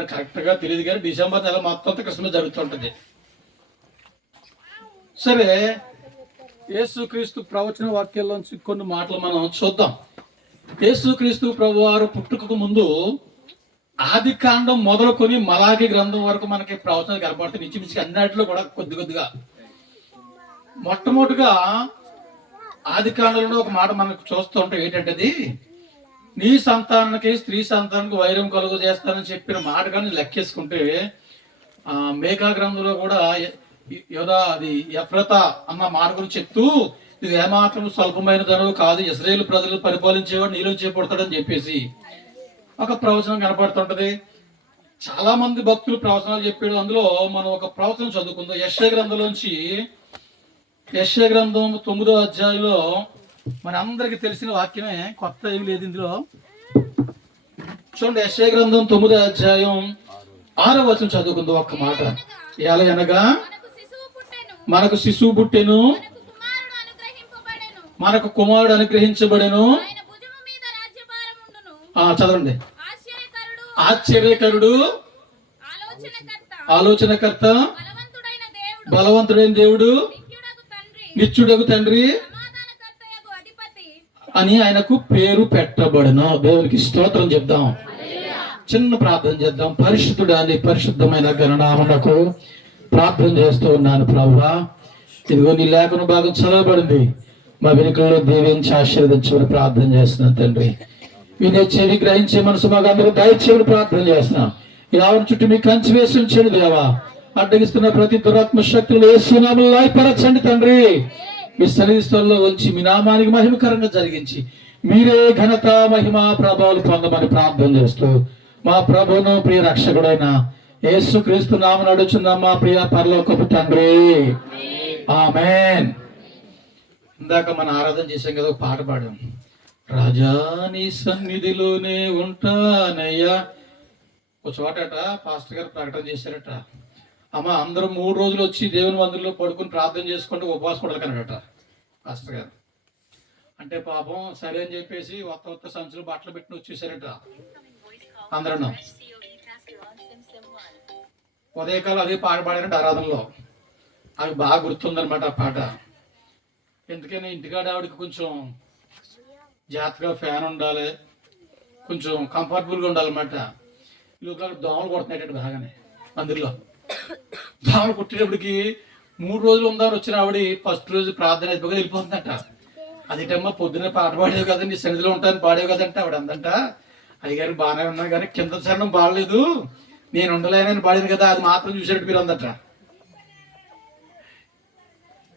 మరి కరెక్ట్గా తెలియదు కానీ డిసెంబర్ నెల మొత్తం క్రిస్మస్ జరుగుతుంటుంది. సరే, యేసుక్రీస్తు ప్రవచన వాక్యాల్లోంచి కొన్ని మాటలు మనం చూద్దాం. యేసుక్రీస్తు ప్రభువారు పుట్టుకకు ముందు ఆది కాండం మొదలుకొని మలాకి గ్రంథం వరకు మనకి ప్రవచనాలు కనబడుతుంది. ఇంచుమించుగా అన్నిటిలో కూడా కొద్దిగా మొట్టమొదటిగా ఆది కాండంలో ఒక మాట మనకు చూస్తూ ఉంటాం. ఏంటంటే నీ సంతానానికి స్త్రీ సంతానానికి వైరం కలుగు చేస్తానని చెప్పిన మాట కానీ లెక్కేసుకుంటే మేకా గ్రంథంలో కూడా అది ఎఫ్రత అన్న మాట గురించి చెప్తూ ఇది ఏమాత్రం స్వల్పమైన ధనవు కాదు, ఇశ్రాయేలు ప్రజలు పరిపాలించేవాడు నీలో చేపడతాడని చెప్పేసి ఒక ప్రవచనం కనపడుతుంటది. చాలా మంది భక్తులు ప్రవచనాలు చెప్పాడు. అందులో మనం ఒక ప్రవచనం చదువుకుందాం. యెషయా గ్రంథంలోంచి యెషయా గ్రంథం 9వ అధ్యాయంలో మన అందరికి తెలిసిన వాక్యమే, కొత్త ఏమి లేదు ఇందులో. చూడండి, యెషయా గ్రంథం 9వ అధ్యాయం 6వ వచనం చదువుకుందాం. ఒక్క మాట. ఎలా అనగా మనకు శిశువు పుట్టెను, మనకు కుమారుడు అనుగ్రహించబడెను. చదవండి. ఆశ్చర్యకరుడు, ఆలోచనకర్త, బలవంతుడైన దేవుడు, నిత్యుడగు తండ్రి అని ఆయనకు పేరు పెట్టబడను. దేవునికి స్తోత్రం చెప్దాం. చిన్న ప్రార్థన చేద్దాం. పరిశుద్ధుడా నీ పరిశుద్ధమైన గణనామనకు ప్రార్థన చేస్తూ ఉన్నాను. ప్రభువా, ఇదిగో నీ లేఖన భాగం చదవబడింది. మా వెనుకల్లో దీవించి ఆశీర్వదించమని ప్రార్థన చేస్తున్నాను తండ్రి. వినే చెవి గ్రహించే మనసు మాకు అందరూ దయచేయమని ప్రార్థన చేస్తున్నాం. యావన చుట్టూ మీ కంచి వేసి ఉంచండి దేవా. అడ్డగిస్తున్న ప్రతి దురాత్మ శక్తులు యేసునామములో లయపరచండి తండ్రి. మీ సన్నిధి స్థలంలో ఉంచి మీ నామానికి మహిమకరంగా జరిగించి మీరే ఘనత మహిమ ప్రభావాలు పొందమని ప్రార్థన చేస్తూ మా ప్రభువును ప్రియ రక్షకుడైన యేసుక్రీస్తు నామమున అడుగుచున్నాం మా ప్రియ పరలోకపు తండ్రి. ఆమేన్. ఇందాక మనం ఆరాధన చేసాం కదా, ఒక పాట పాడాం. రాజా నీ సన్నిధిలోనే ఉంటానయ్యా. ఒక చోటట పాస్టర్ గారు ప్రకటన చేశారట. అమ్మ అందరూ 3 రోజులు వచ్చి దేవుని మందిరంలో పడుకుని ప్రార్థన చేసుకుంటూ ఉపవాసం కూడా కనడట పాస్టర్ గారు. అంటే పాపం సరే అని చెప్పేసి కొత్త సంచులు బట్టలు పెట్టి వచ్చేసారట. అందరూ ఉదయకాలం అదే పాట పాడారంటే ఆరాధనలో. అవి బాగా గుర్తుందనమాట ఆ పాట. ఎందుకని ఇంటికాడ ఆవిడకి కొంచెం జాగ్రత్తగా ఫ్యాన్ ఉండాలి, కొంచెం కంఫర్టబుల్గా ఉండాలన్నమాట. లోపల దోమలు కొడుతున్నాయి బాగానే మందిర్లో. దోమలు కుట్టేటప్పటికి 3 రోజులు ఉందామని వచ్చిన ఆవిడ ఫస్ట్ రోజు ప్రార్థన అయిపోగా వెళ్ళిపోతుందట. అదేటమ్మా పొద్దున్నే పాట పాడేవి కదా, నీ సన్నిధిలో ఉంటాను పాడేవి కదంటే ఆవిడ అందంట. అయ్యగారు బాగానే ఉన్నా కానీ కింద చరణం బాగలేదు, నేను ఉండలేనని పాడింది కదా, అది మాత్రం చూసేటట్టు మీరు అందట.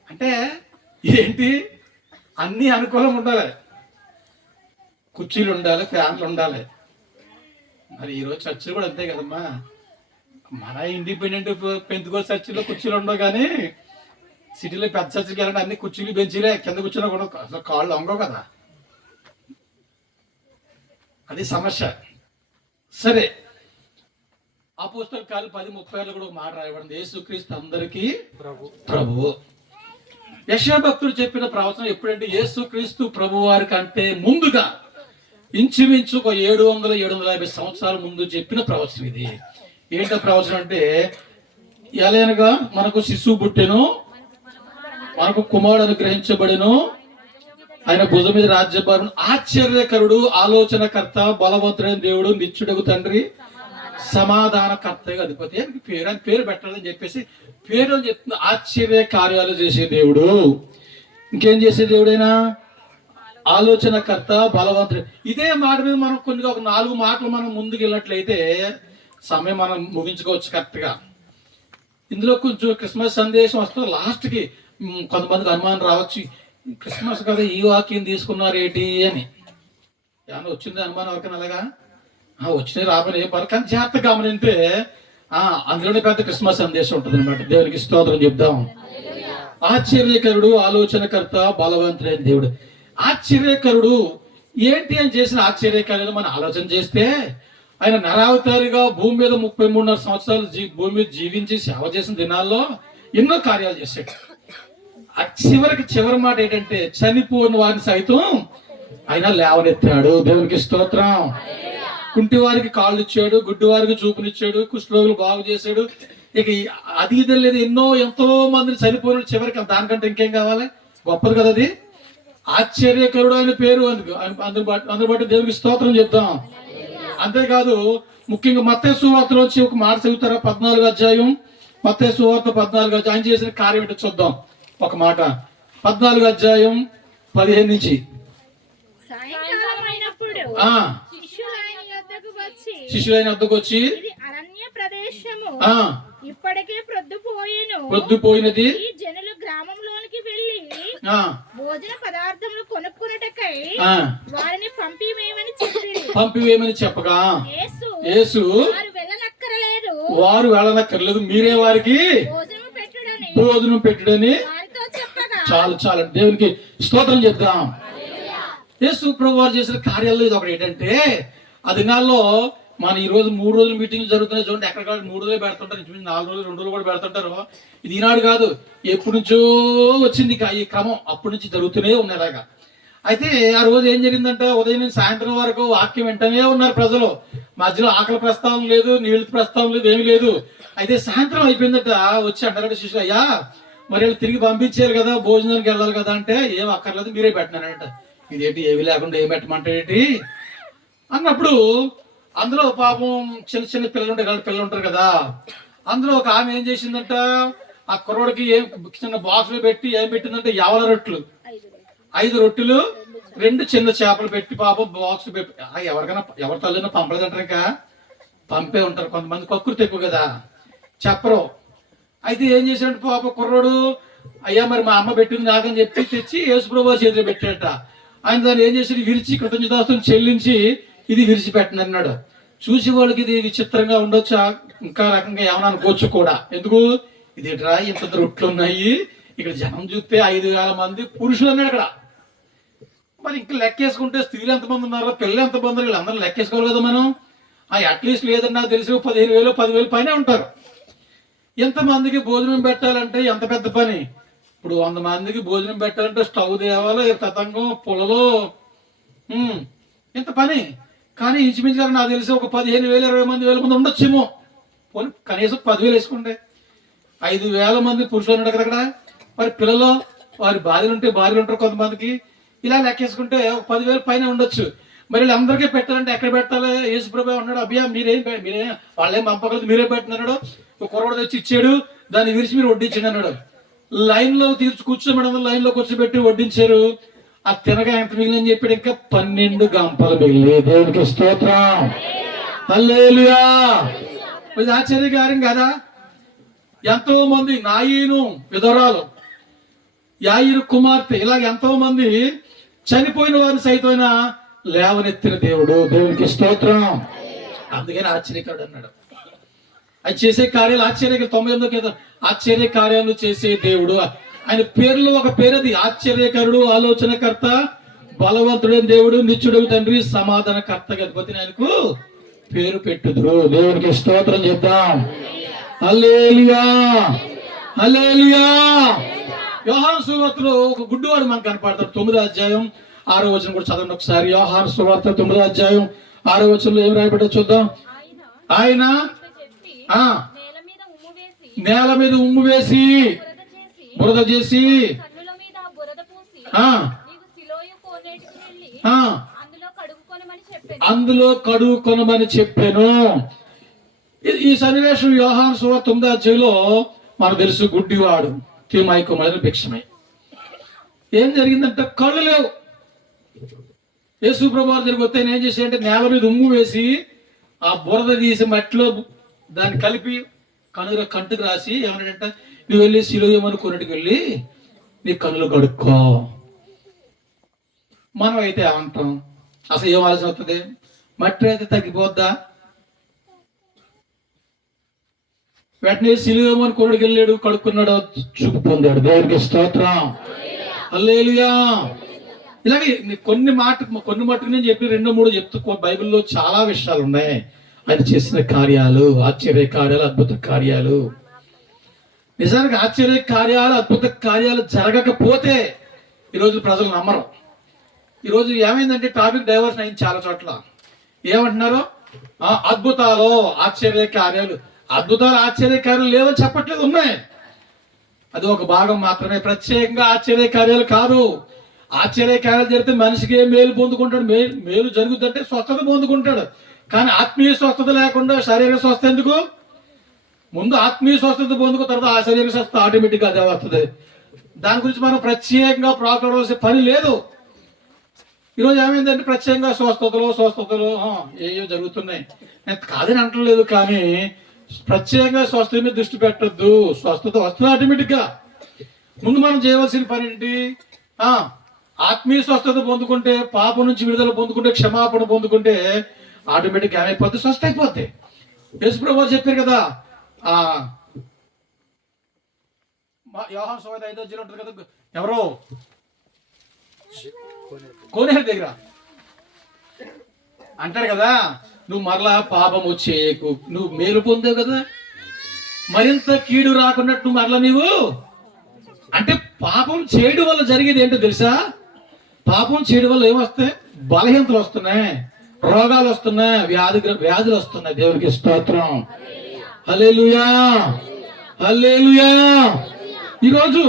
అంటే ఏంటి, అన్నీ అనుకూలంగా ఉండాలి. కుర్చీలు ఉండాలి, ఫ్యాన్లు ఉండాలి. మరి ఈరోజు చర్చిలు కూడా అంతే కదమ్మా. మన ఇండిపెండెంట్ పెంతుకోస్ చర్చిలో కుర్చీలు ఉండవు, కానీ సిటీలో పెద్ద చర్చికి వెళ్ళండి అన్ని కుర్చీలు బెంచీలే. కింద కూర్చున్నా కూడా అసలు కాళ్ళు వంగవు కదా. అది సమస్య. సరే, అపోస్తలుల కార్యాలు 10:36 కూడా ఒక మాట రాయబడింది. యేసుక్రీస్తు అందరికీ ప్రభువు. యెషయా భక్తుడు చెప్పిన ప్రవచనం ఎప్పుడంటే యేసుక్రీస్తు ప్రభు వారి కంటే ముందుగా ఇంచుమించు ఒక 700-750 సంవత్సరాల ముందు చెప్పిన ప్రవచనం ఇది. ఏంటో ప్రవచనం అంటే, ఎలాగనగా మనకు శిశువు పుట్టెను, మనకు కుమారుడు అనుగ్రహించబడెను, ఆయన భుజం మీద రాజ్యభారం, ఆశ్చర్యకరుడు, ఆలోచనకర్త, బలవంతుడైన దేవుడు, నిత్యుడగు తండ్రి, సమాధానకర్త అధిపతి. ఆయన పేరు పెట్టాలని చెప్పేసి పేరు చెప్తుంది. ఆశ్చర్య కార్యాలు చేసే దేవుడు. ఇంకేం చేసే దేవుడైనా? ఆలోచనకర్త, బలవంతుడు. ఇదే మాట మీద మనం కొన్ని ఒక 4 మాటలు మనం ముందుకు వెళ్ళినట్లయితే సమయం మనం ముగించుకోవచ్చు కరెక్ట్గా. ఇందులో కొంచెం క్రిస్మస్ సందేశం వస్తుంది. లాస్ట్కి కొంతమందికి అనుమానం రావచ్చు, క్రిస్మస్ కదా ఈ వాక్యం తీసుకున్నారు ఏంటి అని. ఏమన్నా వచ్చింది అనుమానం ఎవరికైనా? అలాగా వచ్చినాయి రాబోయే ఏం పర్లేదు, కానీ జాగ్రత్తగా గమనింటే అందులోనే పెద్ద క్రిస్మస్ సందేశం ఉంటుంది అనమాట. దేవునికి స్తోత్రం చెప్దాం. ఆశ్చర్యకరుడు, ఆలోచనకర్త, బలవంతుడైన దేవుడు. ఆశ్చర్యకరుడు ఏంటి అని చేసిన ఆశ్చర్యకరుడు మనం ఆలోచన చేస్తే, ఆయన నరావతారిగా భూమి మీద 33.5 సంవత్సరాలు భూమి మీద జీవించి సేవ చేసిన దినాల్లో ఎన్నో కార్యాలు చేశాడు. చివరి మాట ఏంటంటే, చనిపోయిన వారిని సైతం ఆయన లేవనెత్తాడు. దేవునికి స్తోత్రం. కుంటి వారికి కాళ్ళు ఇచ్చాడు, గుడ్డి వారికి చూపునిచ్చాడు, కుష్ఠరోగులు బాగు చేశాడు. ఇక అది ఇది లేదు, ఎంతో మందిని చనిపోయిన చివరికి దానికంటే ఇంకేం కావాలి? గొప్పది కదా అది. ఆశ్చర్యకరుడు ఆయన పేరు. అందుకు బట్టి దేవునికి స్తోత్రం చెప్తాం. అంతేకాదు, ముఖ్యంగా మత్తయి సువార్తలోంచి ఒక మాట చదువుతారా? 14వ అధ్యాయం, మత్తయి సువార్త 14వ అధ్యాయం. ఆయన చేసిన కార్యం ఏంటో చూద్దాం ఒక మాట. 14వ అధ్యాయం 15 నుంచి. శిష్యులైన వద్దకు వచ్చి అరణ్య ప్రదేశము ఇప్పటికే ప్రొద్దుపోయినది, జనులు గ్రామంలోనికి వెళ్ళి భోజన పదార్థములు కొనుక్కున్నటకై వారిని పంపివేయమని చెప్పగా యేసు వారు వెళ్ళనక్కర్లేదు, మీరే వారికి భోజనం పెట్టుడని చాలు. దేవునికి స్తోత్రం చెప్దాం. యేసు ప్రభు వారు చేసిన కార్యాల్లో ఇది ఒకటి ఏంటంటే, ఆ దినాల్లో మన ఈ రోజు 3 రోజులు మీటింగ్లు జరుగుతున్నాయి చూడండి. ఎక్కడ 3 రోజులు పెడుతుంటారు, 4 రోజులు 2 రోజులు కూడా పెడుతుంటారు. ఇది ఈనాడు కాదు, ఎప్పటి నుంచో వచ్చింది ఈ క్రమం. అప్పటి నుంచి జరుగుతూనే ఉన్నాయి అలాగా. అయితే ఆ రోజు ఏం జరిగిందంటే, ఉదయం నుంచి సాయంత్రం వరకు వాక్యం వెంటనే ఉన్నారు ప్రజలు. మధ్యలో ఆకలి ప్రస్తావం లేదు, నీళ్ళ ప్రస్తావం లేదు, ఏమీ లేదు. అయితే సాయంత్రం అయిపోయిందట. వచ్చి అంటారంటే శిష్యులు, అయ్యా మరి వీళ్ళు తిరిగి పంపించారు కదా, భోజనానికి వెళ్ళాలి కదా అంటే, ఏం అక్కర్లేదు మీరే పెట్టినారంట. ఇదేంటి ఏమి లేకుండా ఏం పెట్టమంటే అన్నప్పుడు, అందులో పాపం చిన్న పిల్లలు ఉంటారు కదా. అందులో ఒక ఆమె ఏం చేసిందంట, ఆ కుర్రోడికి ఏం చిన్న బాక్సులు పెట్టి ఏం పెట్టిందంటే, యావల రొట్టెలు, 5 రొట్టెలు 2 చిన్న చేపలు పెట్టి పాపం బాక్స్ పెట్టి, ఎవరి తల్లినా పంపలేదంటారు. ఇంకా పంపే ఉంటారు కొంతమంది, కక్కుర్తి ఎక్కువ కదా, చెప్పరు. అయితే ఏం చేశాడు పాప కుర్రోడు, అయ్యా మరి మా అమ్మ పెట్టింది నాకని చెప్పి తెచ్చి యేసుప్రభు చేతిలో పెట్టాడట. ఆయన దాన్ని ఏం చేసి విరిచి కృతజ్ఞతాస్తులు చెల్లించి ఇది విరిచిపెట్టను అన్నాడు. చూసి వాళ్ళకి ఇది విచిత్రంగా ఉండొచ్చు, ఇంకా రకంగా ఏమైనా అనుకోవచ్చు కూడా. ఎందుకు ఇదేట్రా ఇంత రొట్లు ఉన్నాయి, ఇక్కడ జనం చూస్తే 5,000 మంది పురుషులు అన్నాడు అక్కడ. మరి ఇంకా లెక్కేసుకుంటే స్త్రీలు ఎంతమంది ఉన్నారో, పిల్లలు ఎంతమంది ఉన్నారు, వీళ్ళందరూ లెక్కేసుకోవాలి కదా మనం. అట్లీస్ట్ లేదన్నా తెలిసి 15,000 10,000 పైన ఉంటారు. ఎంతమందికి భోజనం పెట్టాలంటే ఎంత పెద్ద పని. ఇప్పుడు 100 మందికి భోజనం పెట్టాలంటే స్టవ్ తేవాలి, తతంగం, పొలలో, ఎంత పని. కానీ ఇంచుమించుగా నాకు తెలిసి ఒక 15,000 20,000 మంది ఉండొచ్చేమో. కనీసం 10,000 వేసుకుంటే 5,000 మంది పురుషులు ఉన్నాడు అక్కడ. మరి పిల్లలు వారి భార్యలు ఉంటారు కొంతమందికి. ఇలా లెక్కేసుకుంటే ఒక 10,000 పైన ఉండొచ్చు. మరి వీళ్ళందరికీ పెట్టాలంటే ఎక్కడ పెట్టాలి? యేసుప్రభు అన్నాడు, అబ్బా మీరేం వాళ్ళేం పంపగలదు, మీరే పెట్టినాడు. ఒక కుర్రోడు తెచ్చి ఇచ్చాడు, దాన్ని విరిచి మీరు వడ్డించండి అన్నాడు. లైన్ లో కూర్చోమేడం లైన్ లో కూర్చోబెట్టి వడ్డించారు. ఆ తినగా ఎంత మిగిలిందని చెప్పాడు, ఇంకా 12 గంపలు మిగిలి. దేవునికి స్తోత్రం, హల్లెలూయా. ఇది ఆశ్చర్యకారం కదా. ఎంతో మంది, నాయీను విధవరాలు, యాయిరు కుమార్తె, ఇలాగ ఎంతో మంది చనిపోయిన వారిని సైతమైనా లేవనెత్తిన దేవుడు. దేవునికి స్తోత్రం. అందుకని ఆశ్చర్యకారుడు అన్నాడు. అది చేసే కార్యాలు ఆశ్చర్య 98 ఆశ్చర్య కార్యాలు చేసే దేవుడు. ఆయన పేర్లో ఒక పేరు అది, ఆశ్చర్యకరుడు, ఆలోచనకర్త, బలవంతుడైన దేవుడు, నిత్యుడు తండ్రి, సమాధానకర్త గతిపతిని ఆయనకు పేరు పెట్టుదురు. దేవునికి స్తోత్రం చెప్తాం. హల్లెలూయా, హల్లెలూయా. యోహాను సువార్తలో ఒక గుడ్డివాడు మనకు కనపడతాడు. 9వ అధ్యాయం 6వ వచనం కూడా చదవండి ఒకసారి. యోహాను సువార్త 9వ అధ్యాయం 6వ వచనంలో ఏం రాయబడ్డో చూద్దాం. ఆయన నేల మీద ఉమ్ము వేసి బురద చేసి అందులో కడుగుకొనమని చెప్పాను. ఈ సన్నివేశం యోహాను సువార్త 9వ అధ్యాయంలో మనకు తెలుసు. గుడ్డివాడు తిమాయి కుమారుడు భిక్షమై. ఏం జరిగిందంటే కళ్ళు లేవు. యేసు ప్రభువు దగ్గరికి వస్తే ఏం చేశాడంటే నేల మీద ఉమ్ము వేసి ఆ బురద తీసి మట్టిలో దాన్ని కలిపి కంటుకు రాసి ఏమన్నాడంటే, నువ్వు వెళ్ళి సిలువ కొన్నిటికి వెళ్ళి నీ కన్నులు కడుక్కో. మనం అయితే ఏమంటాం? అసలు ఏం ఆలోచన అవుతుంది? మట్టి అయితే తగ్గిపోద్దా? వెంటనే సిలువ కొన్నిటికి వెళ్ళాడు, కడుక్కున్నాడు, చూపు పొందాడు. దేవునికి స్తోత్రం, హల్లెలూయా. ఇలాగే కొన్ని మట్టుకు నేను చెప్పి 2-3 చెప్తూ బైబిల్లో చాలా విషయాలు ఉన్నాయి. ఆయన చేసిన కార్యాలు, ఆశ్చర్య కార్యాలు, అద్భుత కార్యాలు. నిజానికి ఆశ్చర్య కార్యాలు, అద్భుత కార్యాలు జరగకపోతే ఈరోజు ప్రజలు నమ్మరు. ఈరోజు ఏమైందంటే టాపిక్ డైవర్షన్ అయింది చాలా చోట్ల. ఏమంటున్నారు? అద్భుతాలు ఆశ్చర్య కార్యాలు, అద్భుతాలు ఆశ్చర్య కార్యాలు లేవని చెప్పట్లేదు, ఉన్నాయి. అది ఒక భాగం మాత్రమే. ప్రత్యేకంగా ఆశ్చర్య కార్యాలు కాదు. ఆశ్చర్య కార్యాలు జరిగితే మనిషికి మేలు పొందుకుంటాడు, మేలు జరుగుతుంటే స్వస్థత పొందుకుంటాడు. కానీ ఆత్మీయ స్వస్థత లేకుండా శారీరక స్వస్థత ఎందుకు? ముందు ఆత్మీయ స్వస్థత పొందుకున్న తర్వాత ఆ శరీర స్వస్థత ఆటోమేటిక్గా అదే వస్తుంది. దాని గురించి మనం ప్రత్యేకంగా ప్రాకులాడాల్సిన పని లేదు. ఈరోజు ఏమైందంటే ప్రత్యేకంగా స్వస్థతలు ఏవో జరుగుతున్నాయి. నేను కాదని అంటలేదు, కానీ ప్రత్యేకంగా స్వస్థత మీద దృష్టి పెట్టద్దు. స్వస్థత వస్తుంది ఆటోమేటిక్గా. ముందు మనం చేయవలసిన పని ఏంటి? ఆత్మీయ స్వస్థత పొందుకుంటే, పాపం నుంచి విడుదల పొందుకుంటే, క్షమాపణ పొందుకుంటే ఆటోమేటిక్గా ఏమైపోద్ది? స్వస్థ అయిపోద్ది. యేసుప్రభువు వారు చెప్పారు కదా, యోహాను సువార్త 5వ ఉంటుంది కదా, ఎవరో కోనేరు దగ్గర అంటాడు కదా, నువ్వు మరలా పాపము చేయకు, నువ్వు మేలు పొందావు కదా, మరింత కీడు రాకున్నట్టు మరలా నీవు అంటే పాపం చేయడం వల్ల జరిగేది ఏంటో తెలుసా? పాపం చేయడం వల్ల ఏమొస్తాయి? బలహీనతలు వస్తున్నాయి, రోగాలు వస్తున్నాయి, వ్యాధులు వస్తున్నాయి. దేవునికి స్తోత్రం. హల్లెలూయా, హల్లెలూయా. ఈరోజు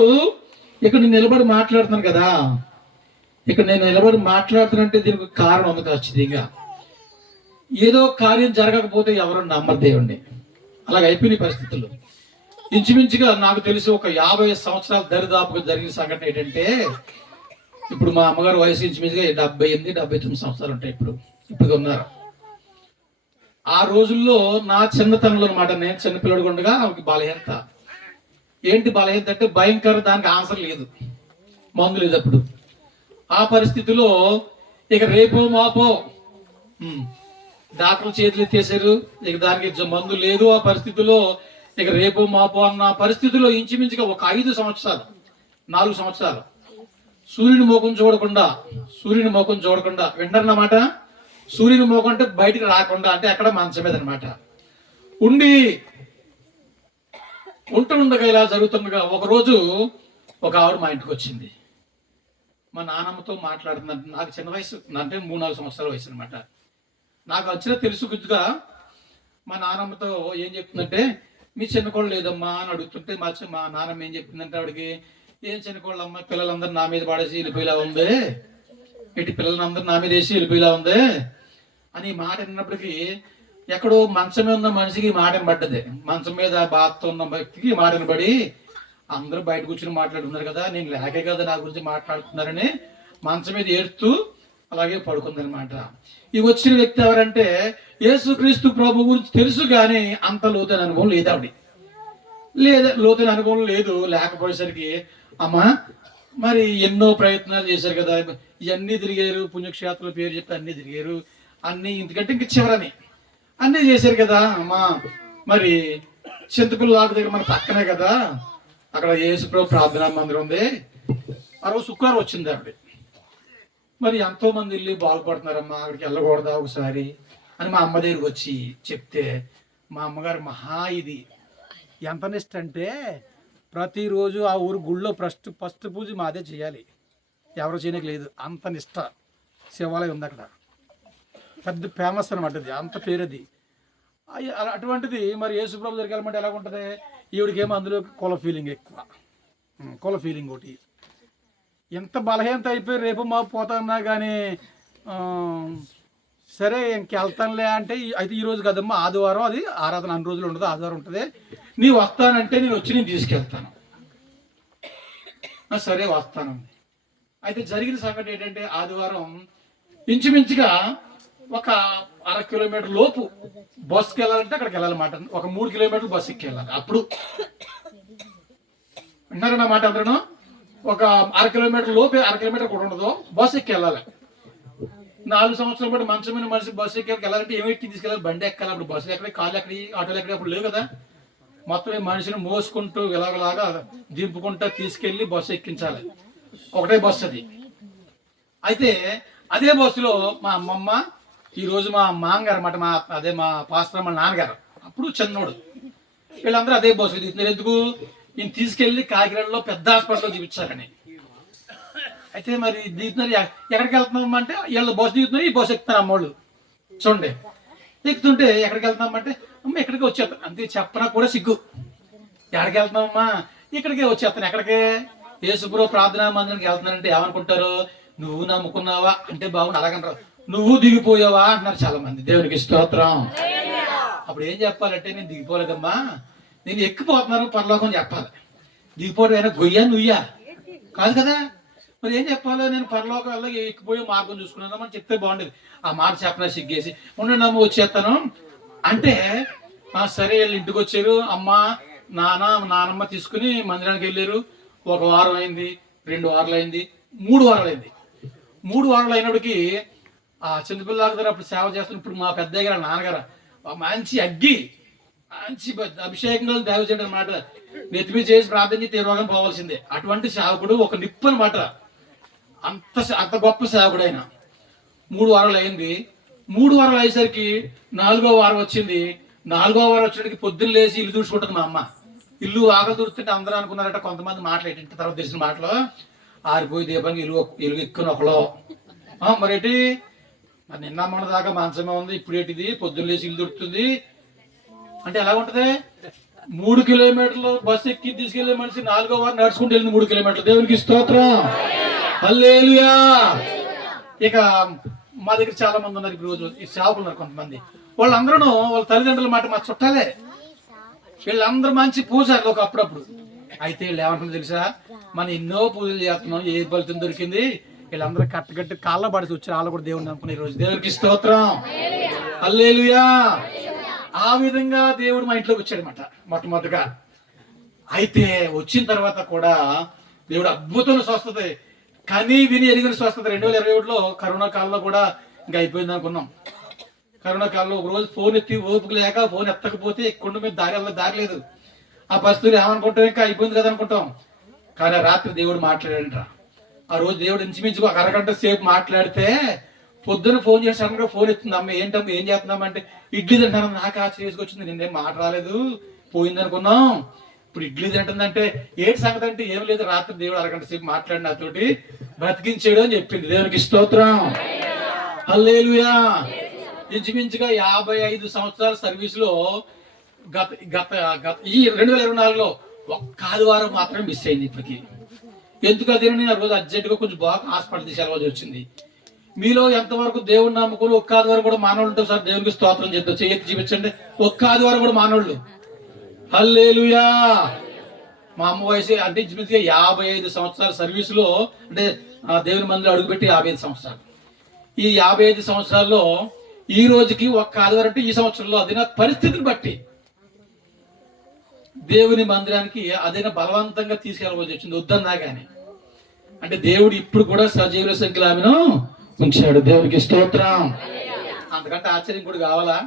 ఇక్కడ నేను నిలబడి మాట్లాడుతున్నాను కదా, ఇక్కడ నేను నిలబడి మాట్లాడుతున్నంటే దీనికి కారణం ఉంది ఖచ్చితంగా. ఏదో కార్యం జరగకపోతే ఎవరు నమ్మరు దేవుణ్ణి. అలాగ అయిపోయిన పరిస్థితులు. ఇంచుమించుగా నాకు తెలిసి ఒక 50 సంవత్సరాల దరిదాపుగా జరిగిన సంఘటన ఏంటంటే, ఇప్పుడు మా అమ్మగారు వయసు ఇంచుమించుగా 78-79 సంవత్సరాలు ఉంటాయి. ఇప్పుడు ఉన్నారు. ఆ రోజుల్లో నా చిన్నతనంలో అనమాట, నేను చిన్నపిల్లడిగా ఉండగా ఆమెకి బలహీనత. ఏంటి బలహీనత అంటే భయంకర, దానికి ఆన్సర్ లేదు, మందు లేదు అప్పుడు. ఆ పరిస్థితిలో ఇక రేపో మాపో డాక్టర్లు చేతులు ఎత్తేసారు, ఇక దానికి మందు లేదు. ఆ పరిస్థితిలో ఇక రేపో మాపో అన్న పరిస్థితిలో ఇంచుమించుగా ఒక 4 సంవత్సరాలు సూర్యుని ముఖం చూడకుండా వింటారన్నమాట. సూర్యుని ముఖం అంటే బయటికి రాకుండా, అంటే అక్కడ మంచం మీద అనమాట ఉండగా ఇలా జరుగుతుండగా ఒకరోజు ఒక ఆవిడ మా ఇంటికి వచ్చింది. మా నాన్నమ్మతో మాట్లాడుతుందంటే, నాకు చిన్న వయసు అంటే 3-4 సంవత్సరాల వయసు అనమాట. నాకు వచ్చిన తెలుసు గుర్తుగా మా నాన్నమ్మతో ఏం చెప్తుందంటే, మీ చిన్నకోళ్ళు లేదమ్మా అని అడుగుతుంటే మా నాన్నమ్మ ఏం చెప్తుందంటే ఆవిడకి, ఏం చిన్నకోళ్ళమ్మ, పిల్లలందరూ నా మీద పడేసి వెళ్ళిపోయేలా ఉంది, పిల్లలందరూ నా మీద వేసి వెళ్ళిపోయేలా ఉంది అని మాట విన్నప్పటికీ ఎక్కడో మంచం మీద ఉన్న మనిషికి మాట పడ్డది. మంచం మీద బాధతో ఉన్న వ్యక్తికి మాట పడి, అందరూ బయట కూర్చొని మాట్లాడుతున్నారు కదా, నేను లేకే కదా నా గురించి మాట్లాడుతున్నారని మంచం మీద ఏడుతూ అలాగే పడుకుందనమాట. ఈ వచ్చిన వ్యక్తి ఎవరంటే, యేసుక్రీస్తు ప్రభు గురించి తెలుసు కానీ అంత లోతైన అనుభవం లేదు ఆవిడ. లోతైన అనుభవం లేకపోయేసరికి, అమ్మా మరి ఎన్నో ప్రయత్నాలు చేశారు కదా, ఇవన్నీ తిరిగారు, పుణ్యక్షేత్రాల పేరు చెప్పి అన్నీ తిరిగారు, అన్నీ ఇంతకంటే ఇంక చివరని అన్నీ చేశారు కదా అమ్మా, మరి చింతపిల్ల దగ్గర మన పక్కనే కదా, అక్కడ యేసుప్రభు ప్రార్థనా మందిరం ఉంది. ఆ రోజు శుక్రవారం వచ్చింది ఆవిడ. మరి ఎంతో మంది వెళ్ళి బాగుపడుతున్నారమ్మా, అక్కడికి వెళ్ళకూడదా ఒకసారి అని మా అమ్మ దగ్గరికి వచ్చి చెప్తే, మా అమ్మగారు మహా ఇది ఎంత నిష్ట అంటే, ప్రతిరోజు ఆ ఊరు గుళ్ళో ఫస్ట్ పూజ మాదే చేయాలి, ఎవరు చేయడానికి లేదు, అంత నిష్ట. శివాలయం ఉంది అక్కడ, పెద్ద ఫేమస్ అనమాట, అది అంత పేరుది. అటువంటిది మరి యేసుప్రభు దగ్గరికి వెళ్ళమంటే ఎలా ఉంటుంది? ఈవిడికేమో అందులో కుల ఫీలింగ్ ఎక్కువ, కుల ఫీలింగ్ ఒకటి. ఎంత బలహీనత అయిపోయి రేపు మా పోతాన్నా కానీ సరే ఇంకెళ్తానులే అంటే, అయితే ఈరోజు కదమ్మా ఆదివారం, అది ఆరాధన అన్ని రోజులు ఉండదు, ఆదివారం ఉంటుంది, నీ వస్తానంటే నేను వచ్చి నేను తీసుకెళ్తాను. సరే వస్తాను. అయితే జరిగిన సంగతి ఏంటంటే, ఆదివారం ఇంచుమించుగా ఒక 1/2 కిలోమీటర్ లోపు బస్సుకి వెళ్ళాలంటే అక్కడికి వెళ్ళాలన్నమాట. ఒక 3 కిలోమీటర్లు బస్సు ఎక్కి వెళ్ళాలి. అప్పుడు విన్నారన్నమాట అందరూ. ఒక 1/2 కిలోమీటర్ లోపే, 1/2 కిలోమీటర్ కూడా ఉండదు, బస్సు ఎక్కి వెళ్ళాలి. 4 సంవత్సరాల పాటు మంచమైన మనిషి బస్సు ఎక్కి వెళ్ళాలంటే ఏమి ఎక్కి తీసుకెళ్ళాలి? బండి ఎక్కాలి. అప్పుడు బస్సులు ఎక్కడి, కాళ్ళు ఎక్కడి, ఆటోలు ఎక్కడి అప్పుడు లేవు కదా. మొత్తం మనిషిని మోసుకుంటూ ఇలాగలాగా దింపుకుంటూ తీసుకెళ్ళి బస్సు ఎక్కించాలి. ఒకటే బస్సు అది. అయితే అదే బస్సులో మా అమ్మమ్మ, ఈరోజు మా మామగారు అన్నమాట, మా పాస్టర్ మా నాన్నగారు, అప్పుడు చిన్నోడు, వీళ్ళందరూ అదే బస్సు దిగుతున్నారు. ఎందుకు? ఈయన తీసుకెళ్ళి కాకినాడలో పెద్ద హాస్పిటల్లో చూపించారని. అయితే మరి దిగుతున్నారు, ఎక్కడికి వెళ్తున్నాం అంటే వీళ్ళు బస్సు దిగుతున్నారు, ఈ బస్సు ఎక్కుతున్నారు అమ్మోళ్ళు. చూడండి ఎక్కుతుంటే ఎక్కడికి వెళ్తున్నామంటే అమ్మ ఎక్కడికి వచ్చేస్తాను అంతే, చెప్పనా కూడా సిగ్గు. ఎక్కడికి వెళ్తున్నామమ్మా? ఇక్కడికే వచ్చేస్తాను. ఎక్కడికే? యేసుప్రభు ప్రార్థనా మందిరానికి వెళ్తున్నానంటే ఏమనుకుంటారు? నువ్వు నమ్ముకున్నావా అంటే బాగుండు, అలాగంటారు. నువ్వు దిగిపోయావా అంటున్నారు చాలా మంది. దేవునికి స్తోత్రం. అప్పుడు ఏం చెప్పాలంటే, నేను దిగిపోలేదమ్మా, నేను ఎక్కిపోతున్నాను పరలోకం చెప్పాలి. దిగిపోవడం అయినా గొయ్యా నుయ్యా కాదు కదా. మరి ఏం చెప్పాలో? నేను పరలోకాల్లో ఎక్కిపోయి మార్గం చూసుకున్నాను చెప్తే బాగుండేది. ఆ మాట చెప్పిన సిగ్గేసి ఉండండి అమ్మ వచ్చేస్తాను అంటే, సరే వీళ్ళు ఇంటికి వచ్చారు. అమ్మ నానమ్మ తీసుకుని మందిరానికి వెళ్ళారు. 1 వారం అయింది, 2 వారాలు అయింది, 3 వారాలు అయింది. 3 వారాలు అయినప్పటికీ ఆ చిన్నపిల్లగారు అప్పుడు సేవ చేస్తున్న ఇప్పుడు మా పెద్దయ్య గారు నాన్నగారు మంచి అగ్గి మంచి అభిషేకంగా దేవచేయండి అనమాట. నెత్తిమీ చేసి ప్రార్థన చేసి తీవ్రంగా పోవాల్సిందే. అటువంటి సేవకుడు ఒక నిప్పు అనమాట. అంత గొప్ప సేవకుడు ఆయన. 3 వారాలు అయింది. 3 వారాలు అయ్యేసరికి 4వ వారం వచ్చింది. 4వ వారం వచ్చేటికి పొద్దున్న లేచి ఇల్లు దూసుకుంటుంది మా అమ్మ. ఇల్లు ఆగలు దూరుతుంటే అందరూ అనుకున్నారట, కొంతమంది మాట్లాడేంటి తర్వాత తెలిసిన మాటలు, ఆరిపోయి దీపానికి ఇలుగు ఎక్కుని ఒకలో మరేటి మరి నిన్న మొన్న దాకా మంచమే ఉంది, ఇప్పుడు ఏంటిది పొద్దున్న లేచి ఇల్లు దొరుకుతుంది అంటే ఎలా ఉంటది? 3 కిలోమీటర్లు బస్సు ఎక్కి తీసుకెళ్లే మనిషి 4వ వారం నడుచుకుంటూ వెళ్ళింది 3 కిలోమీటర్లు. దేవునికి స్తోత్రం, హల్లెలూయా. ఇక మా దగ్గర చాలా మంది ఉన్నారు ఇప్పుడు రోజు ఈ సేవకులు ఉన్నారు కొంతమంది. వాళ్ళందరూ వాళ్ళ తల్లిదండ్రుల మాట మా చుట్టాలే. వీళ్ళందరూ మంచి పూజారులు ఒక అప్పుడప్పుడు. అయితే వీళ్ళు ఏమంటుంది తెలుసా? మనం ఎన్నో పూజలు చేస్తున్నాం, ఏ ఫలితం దొరికింది? వీళ్ళందరూ కట్టగట్టి కాళ్ళ పడిచి వచ్చారు. వాళ్ళు కూడా దేవుడిని నమ్ముకునే రోజు. దేవునికి స్తోత్రం, హల్లెలూయా. ఆ విధంగా దేవుడు మా ఇంట్లోకి వచ్చాడు అనమాట మొట్టమొదటిగా. అయితే వచ్చిన తర్వాత కూడా దేవుడు అద్భుతమైన స్వస్థత, కానీ విని ఎరిగిన స్వస్థత. 2021లో కరోనా కాలంలో కూడా ఇంకా అయిపోయింది అనుకున్నాం. కరోనా కాలంలో ఒక రోజు ఫోన్ ఎత్తి ఓపిక లేక ఫోన్ ఎత్తకపోతే కొండ మీద దారి లేదు. ఆ పరిస్థితులు ఏమనుకుంటాం, ఇంకా అయిపోయింది కదా అనుకుంటాం. కానీ రాత్రి దేవుడు మాట్లాడాడంట. ఆ రోజు దేవుడు ఇంచుమించు 1 అరగంట సేపు మాట్లాడితే పొద్దున్న ఫోన్ చేసి సడన్గా ఫోన్ ఎత్తుంది. అమ్మ ఏంటమ్మా ఏం చేస్తున్నామంటే, ఇడ్లీ తింటాను. నాకు ఆ చేసుకొచ్చింది, నిన్నేం మాట రాలేదు, పోయింది అనుకున్నాం. ఇప్పుడు ఇడ్లీ తింటుందంటే ఏంటి సంగతి అంటే, ఏం లేదు రాత్రి దేవుడు 1 అరగంట సేపు మాట్లాడి నాతోటి బ్రతికించాడు అని చెప్పింది. దేవునికి స్తోత్రం, హల్లెలూయా. ఇంచుమించుగా 55 సంవత్సరాల సర్వీస్ లో ఈ 2024లో ఒక్క ఆదివారం మాత్రమే మిస్ అయింది ఇప్పటికి. ఎందుకు అదేనని ఆ రోజు అర్జెంటుగా కొంచెం బాగా హాస్పిటల్ తీసేయాల్సి వచ్చింది. మీలో ఎంతవరకు దేవుడిని నమ్ముకుని ఒక్క ఆదివారం కూడా మానవులు ఉంటారు సార్? దేవునికి స్తోత్రం చేద్దాం, చేతి చూపించండి. ఒక్క ఆదివారం కూడా మానవుళ్ళు, హల్లెలూయా. మా అమ్మ వయసు అంటే ఇంచుమించుగా 55 సంవత్సరాల సర్వీస్ లో, అంటే దేవుని మందిలో అడుగుపెట్టి 55 సంవత్సరాలు. ఈ 55 సంవత్సరాల్లో ఈ రోజుకి ఒక్క ఆదివారం అంటే ఈ సంవత్సరంలో అదైనా పరిస్థితిని బట్టి దేవుని మందిరానికి అదైనా బలవంతంగా తీసుకెళ్ళవలసి వచ్చింది, వద్దన్నా కానీ. అంటే దేవుడు ఇప్పుడు కూడా సజీవుల సంఖ్యలో ఆమెను ఉంచాడు. దేవునికి స్తోత్రం. అంతకంటే ఆశ్చర్యం కూడా కావాలా?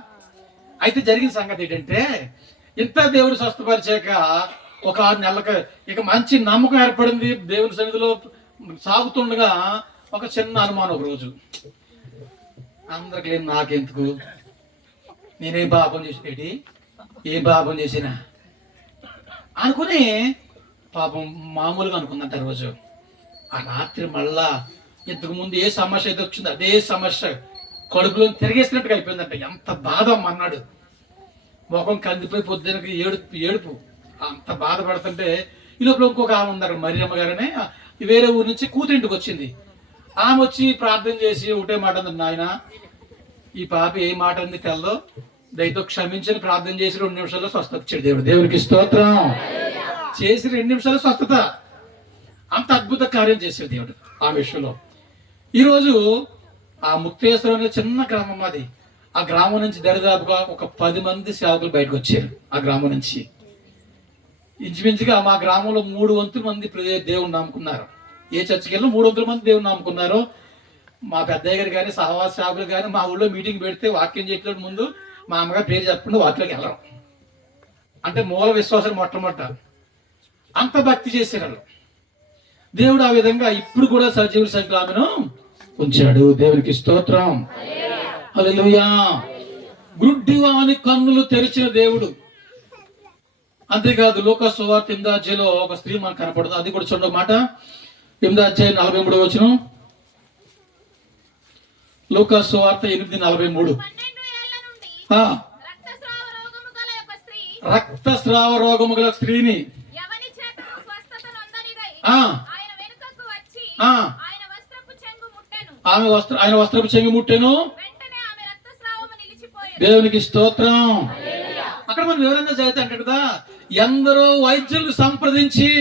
అయితే జరిగిన సంగతి ఏంటంటే, ఇంత దేవుడు స్వస్థపరిచాక ఒక 6 నెలలకు ఇక మంచి నమ్మకం ఏర్పడింది. దేవుని సన్నిధిలో సాగుతుండగా ఒక చిన్న అనుమానం. ఒక రోజు అందరికి లేదు, నాకెందుకు, నేనేం పాపం చేసేటి, ఏం పాపం చేసినా అనుకుని పాపం మామూలుగా అనుకుందంట. రోజు ఆ రాత్రి మళ్ళా ఇంతకుముందు ఏ సమస్య అయితే వచ్చిందో అదే సమస్య కడుపులో తిరిగేసినట్టుగా అయిపోయిందంట. ఎంత బాధ అన్నాడు. ముఖం కందిపోయి పొద్దునకి ఏడుపు అంత బాధపడుతుంటే, ఈ లోపల ఇంకొక ఆమె ఉంది అక్కడ, మరియమ్మ గారనే, వేరే ఊరి నుంచి కూతురింటికి వచ్చింది. ఆమె వచ్చి ప్రార్థన చేసి ఒకటే మాట అంది, నాయన ఈ పాప ఏ మాట అంది తెల్లో, దయతో క్షమించని ప్రార్థన చేసి 2 నిమిషాల్లో స్వస్థత ఇచ్చాడు దేవుడు. దేవునికి స్తోత్రం. చేసి 2 నిమిషాల్లో స్వస్థత. అంత అద్భుత కార్యం చేశాడు దేవుడు ఆ విషయంలో. ఈరోజు ఆ ముక్తేశ్వరం అనే చిన్న గ్రామం అది. ఆ గ్రామం నుంచి దరిదాపుగా ఒక 10 మంది సేవకులు బయటకు వచ్చారు. ఆ గ్రామం నుంచి ఇంచుమించుగా మా గ్రామంలో 3 వంతుల మంది దేవుని నమ్ముకున్నారు. ఏ చర్చికి వెళ్ళినా 3 వంతుల మంది దేవుని నమ్ముకున్నారు. మా పెద్దయ్య గారు కానీ సహవాస సేవకులు కానీ మా ఊళ్ళో మీటింగ్ పెడితే వాక్యం చెప్పినప్పుడు ముందు మా అమ్మగారు పేరు చెప్పకుండా వాటిలోకి వెళ్ళరు. అంటే మూల విశ్వాసం మొట్టమొదట అంత భక్తి చేశారు. దేవుడు ఆ విధంగా ఇప్పుడు కూడా సజీవుల సంఖ్యలో ఆమెను ఉంచాడు. దేవునికి స్తోత్రం, హల్లెలూయా. గుడ్డివాని కన్నులు తెరిచిన దేవుడు. అంతేకాదు లూకా సువార్త 8వ అధ్యాయంలో ఒక స్త్రీ మనకు కనపడుతుంది. అది కూడా చూడండి మాట. 8వ అధ్యాయం 43వ వచనం. లూకా సువార్త 8:43. ఆ, రక్తస్రావ రోగము గల ఒక స్త్రీ రక్తస్రావ రోగము గల స్త్రీని ఎవని చేతను స్వస్థత నొందనిదై ఆ, ఆయన వెనుకకు వచ్చి ఆ, ఆయన వస్త్రపు చెంగు ముట్టెను. ఆయన వస్త్రపు చెంగు ముట్టెను, వెంటనే ఆమె రక్తస్రావము నిలిచిపోయెను. దేవునికి స్తోత్రం. అక్కడ మనం వివరంగా చదివితే అంటే కదా, ఎందరో వైద్యులు సంప్రదించి,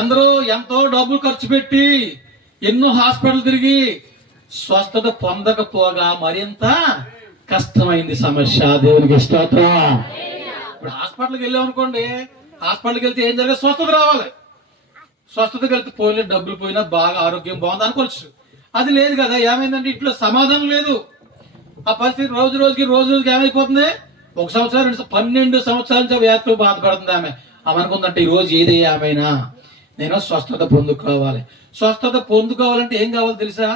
ఎందరో ఎంతో డబ్బులు ఖర్చు పెట్టి ఎన్నో హాస్పిటల్ తిరిగి స్వస్థత పొందకపోగా మరింత కష్టమైంది సమస్య. దేవునికి స్తోత్రం. ఇప్పుడు హాస్పిటల్కి వెళ్ళాం అనుకోండి, హాస్పిటల్కి వెళ్తే ఏం జరగదు, స్వస్థత రావాలి. స్వస్థతకి వెళ్తే పోయిన డబ్బులు పోయినా బాగా ఆరోగ్యం బాగుంది అనుకోవచ్చు. అది లేదు కదా, ఏమైందంటే ఇంట్లో సమాధానం లేదు. ఆ పరిస్థితి రోజు రోజుకి ఏమైపోతుంది, 1 సంవత్సరం 12 సంవత్సరాల నుంచి వ్యాధితో బాధపడుతుంది ఆమె. ఆమె అనుకుందంటే ఈ రోజు ఏది ఆమెనా, నేను స్వస్థత పొందుకోవాలి. స్వస్థత పొందుకోవాలంటే ఏం కావాలి తెలుసా?